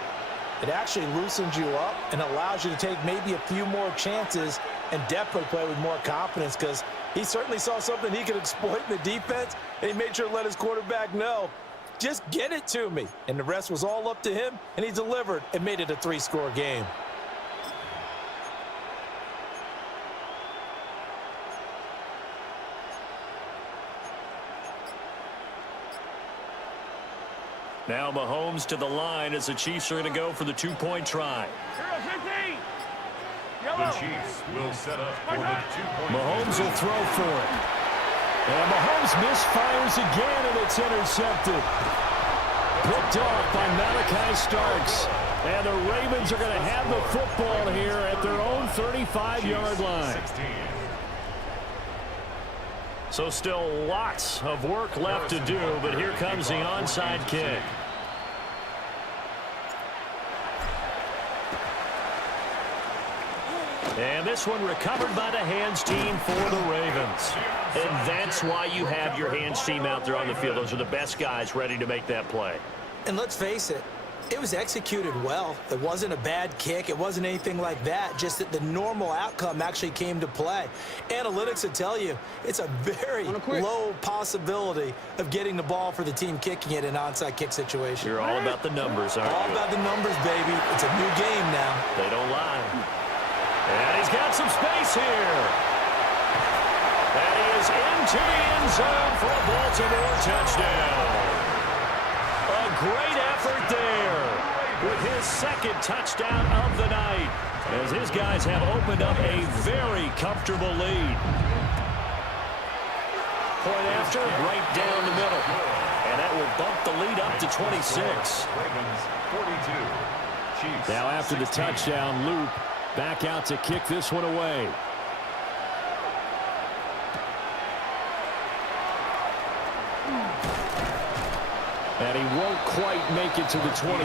it actually loosens you up and allows you to take maybe a few more chances and definitely play with more confidence, because he certainly saw something he could exploit in the defense, and he made sure to let his quarterback know, just get it to me. And the rest was all up to him, and he delivered and made it a 3-score game. Now Mahomes to the line as the Chiefs are going to go for the two-point try. The Chiefs will set up for the two-point. Mahomes will throw for it. And Mahomes misfires again, and it's intercepted. Picked off by Malachi Starks. And the Ravens are going to have the football here at their own 35-yard line. So still lots of work left to do, but here comes the onside kick. And this one recovered by the hands team for the Ravens. And that's why you have your hands team out there on the field. Those are the best guys ready to make that play. And let's face it, it was executed well. It wasn't a bad kick. It wasn't anything like that. Just that the normal outcome actually came to play. Analytics would tell you it's a very low possibility of getting the ball for the team kicking it in an onside kick situation. You're all about the numbers, aren't you? All about the numbers, baby. It's a new game now. They don't lie. And he's got some space here. And he is into the end zone for a Baltimore touchdown. A great effort there with his second touchdown of the night as his guys have opened up a very comfortable lead. Point after, right down the middle. And that will bump the lead up to 26. Ravens 42. Chiefs Now after the 16. touchdown loop, back out to kick this one away. And he won't quite make it to the 25. The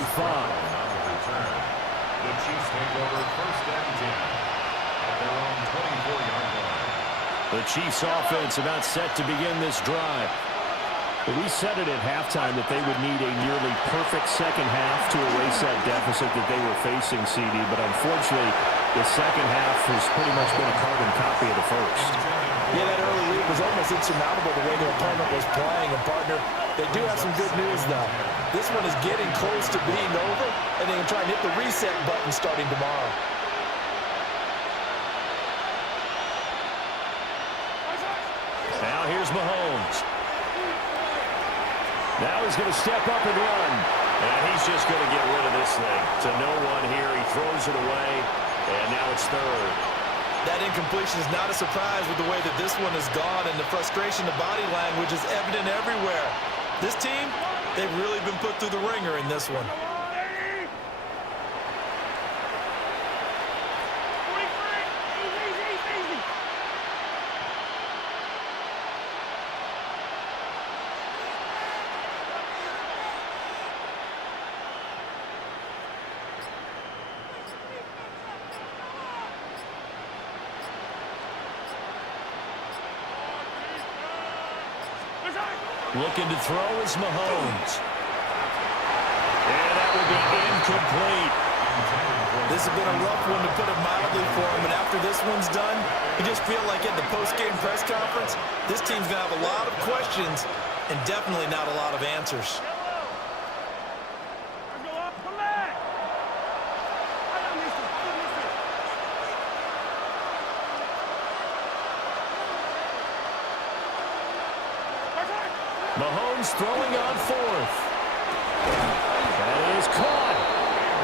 Chiefs take over first and 10 at their own 24-yard line. The Chiefs offense about set to begin this drive. But we said it at halftime that they would need a nearly perfect second half to erase that deficit that they were facing, CD. But unfortunately, the second half has pretty much been a carbon copy of the first. Yeah, that early lead was almost insurmountable the way their opponent was playing. And, partner, they do have some good news, though. This one is getting close to being over, and they can try and hit the reset button starting tomorrow. Now here's Mahomes. Now he's going to step up and run. And he's just going to get rid of this thing. To no one here. He throws it away. And now it's third. That incompletion is not a surprise with the way that this one has gone, and the frustration, the body language is evident everywhere. This team, they've really been put through the ringer in this one. Looking to throw is Mahomes. And that will be incomplete. This has been a rough one, to put it mildly, for him. And after this one's done, you just feel like at the post-game press conference, this team's going to have a lot of questions and definitely not a lot of answers. Mahomes throwing on fourth. That is caught.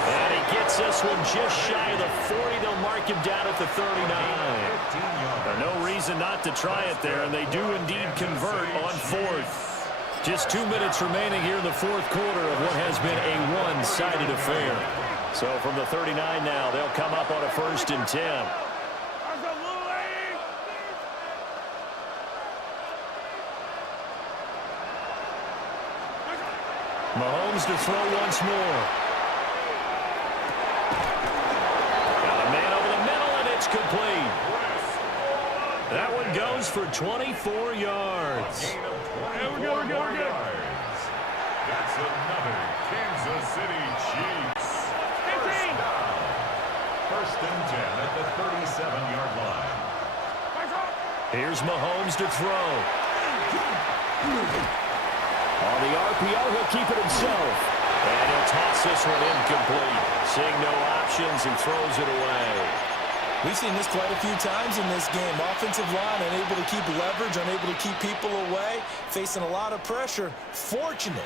And he gets this one just shy of the 40. They'll mark him down at the 39. No reason not to try it there, and they do indeed convert on fourth. Just 2 minutes remaining here in the fourth quarter of what has been a one-sided affair. So from the 39 now, they'll come up on a 1st and 10. Mahomes to throw once more. Got a man over the middle, and it's complete. That one goes for 24 yards. We're good. That's another Kansas City Chiefs. First and 10 at the 37-yard line. Here's Mahomes to throw. On the RPO, he'll keep it himself. And he'll toss this one incomplete. Seeing no options, he throws it away. We've seen this quite a few times in this game. Offensive line unable to keep leverage, unable to keep people away, facing a lot of pressure. Fortunate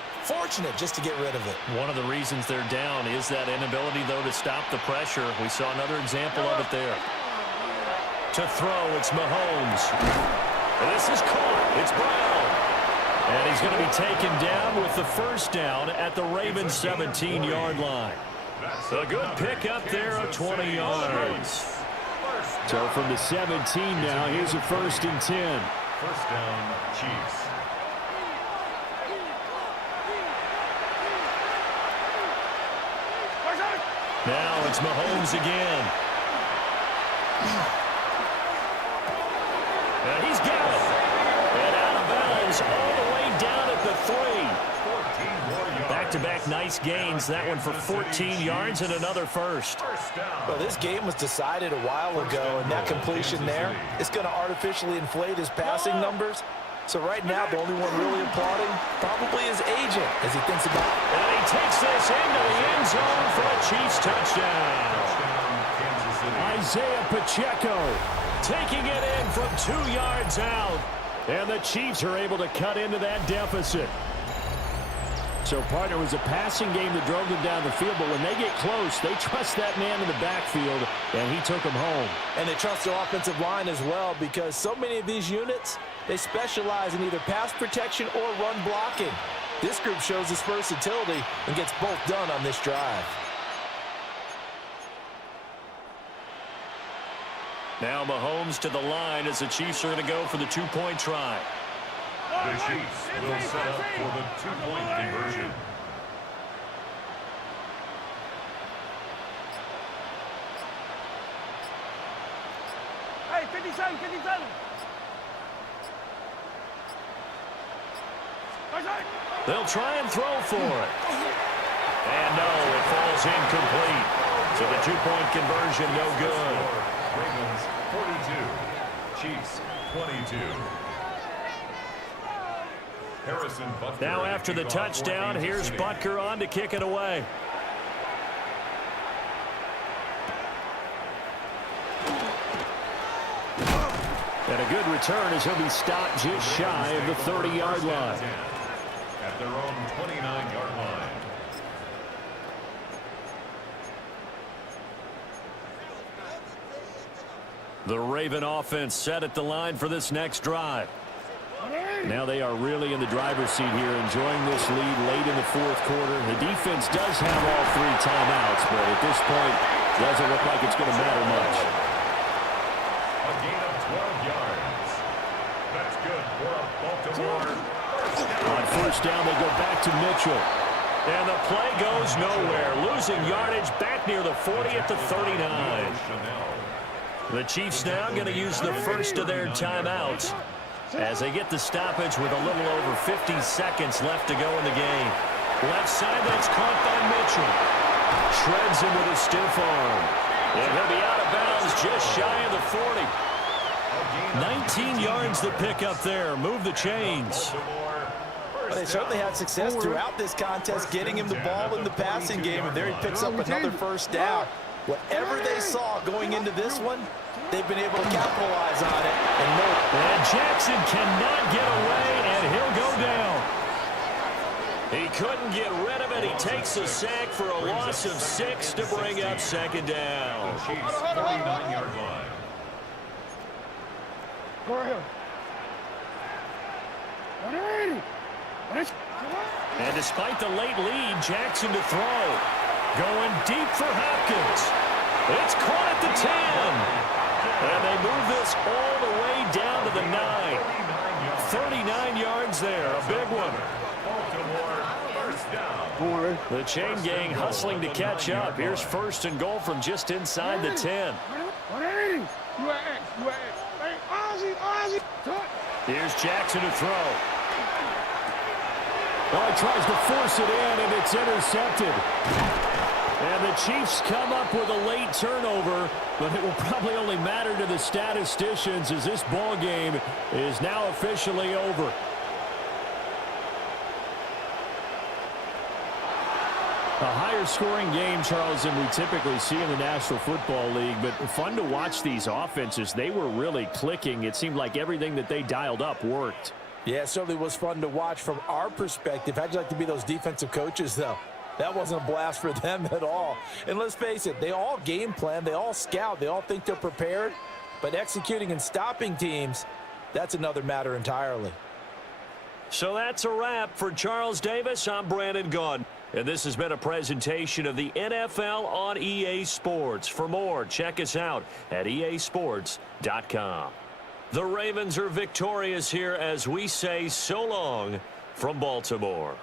just to get rid of it. One of the reasons they're down is that inability, though, to stop the pressure. We saw another example of it there. To throw, it's Mahomes. This is caught. It's Brown. And he's going to be taken down with the first down at the Ravens' 17-yard line. A good pickup there of 20 yards. So from the 17 now, here's a 1st and 10. First down, Chiefs. Now it's Mahomes again. And he's got it. And out of bounds all the way down at the 3. Back-to-back nice gains. That one for 14 yards and another first. Well, this game was decided a while ago, and that completion there is going to artificially inflate his passing numbers. So right now, the only one really applauding probably his agent as he thinks about it. And he takes this into the end zone for a Chiefs touchdown. Isaiah Pacheco taking it in from 2 yards out. And the Chiefs are able to cut into that deficit. So, partner, was a passing game that drove them down the field, but when they get close, they trust that man in the backfield, and he took them home. And they trust their offensive line as well, because so many of these units, they specialize in either pass protection or run blocking. This group shows its versatility and gets both done on this drive. Now Mahomes to the line as the Chiefs are going to go for the 2-point try. The Chiefs will set up for the 2-point conversion. Hey, 57, 57. They'll try and throw for it. And no, it falls incomplete. So the 2-point conversion no good. Ravens 42, Chiefs 22. Harrison Butker. Now after the touchdown, here's Butker on to kick it away. And a good return as he'll be stopped just shy of the 30-yard line. At their own 29-yard line. The Raven offense set at the line for this next drive. Now they are really in the driver's seat here, enjoying this lead late in the 4th quarter. The defense does have all 3 timeouts, but at this point, doesn't look like it's going to matter much. A gain of 12 yards. That's good for a Baltimore first down. On first down, they go back to Mitchell. And the play goes nowhere, losing yardage back near the 40 at the 39. The Chiefs now going to use the first of their timeouts as they get the stoppage with a little over 50 seconds left to go in the game. Left side, that's caught by Mitchell. Shreds him with a stiff arm. And he'll be out of bounds just shy of the 40. 19 yards to pick up there. Move the chains. Well, they certainly had success throughout this contest, getting him the ball in the passing game, and there he picks up another first down. Whatever they saw going into this one, they've been able to capitalize on it. And Jackson cannot get away, and he'll go down. He couldn't get rid of it. He takes a sack for a loss of 6 to bring up second down. Chiefs 49-yard line. Go ahead. And despite the late lead, Jackson to throw. Going deep for Hopkins. It's caught at the 10. And they move this all the way down to the 9. 39 yards there, a big one. The chain gang hustling to catch up. Here's first and goal from just inside the 10. Here's Jackson to throw. Oh, he tries to force it in, and it's intercepted. And the Chiefs come up with a late turnover, but it will probably only matter to the statisticians as this ball game is now officially over. A higher scoring game, Charles, than we typically see in the National Football League, but fun to watch these offenses. They were really clicking. It seemed like everything that they dialed up worked. Yeah, it certainly was fun to watch from our perspective. How'd you like to be those defensive coaches, though? That wasn't a blast for them at all. And let's face it, they all game plan, they all scout, they all think they're prepared, but executing and stopping teams, that's another matter entirely. So that's a wrap for Charles Davis. I'm Brandon Gunn. And this has been a presentation of the NFL on EA Sports. For more, check us out at easports.com. The Ravens are victorious here as we say so long from Baltimore.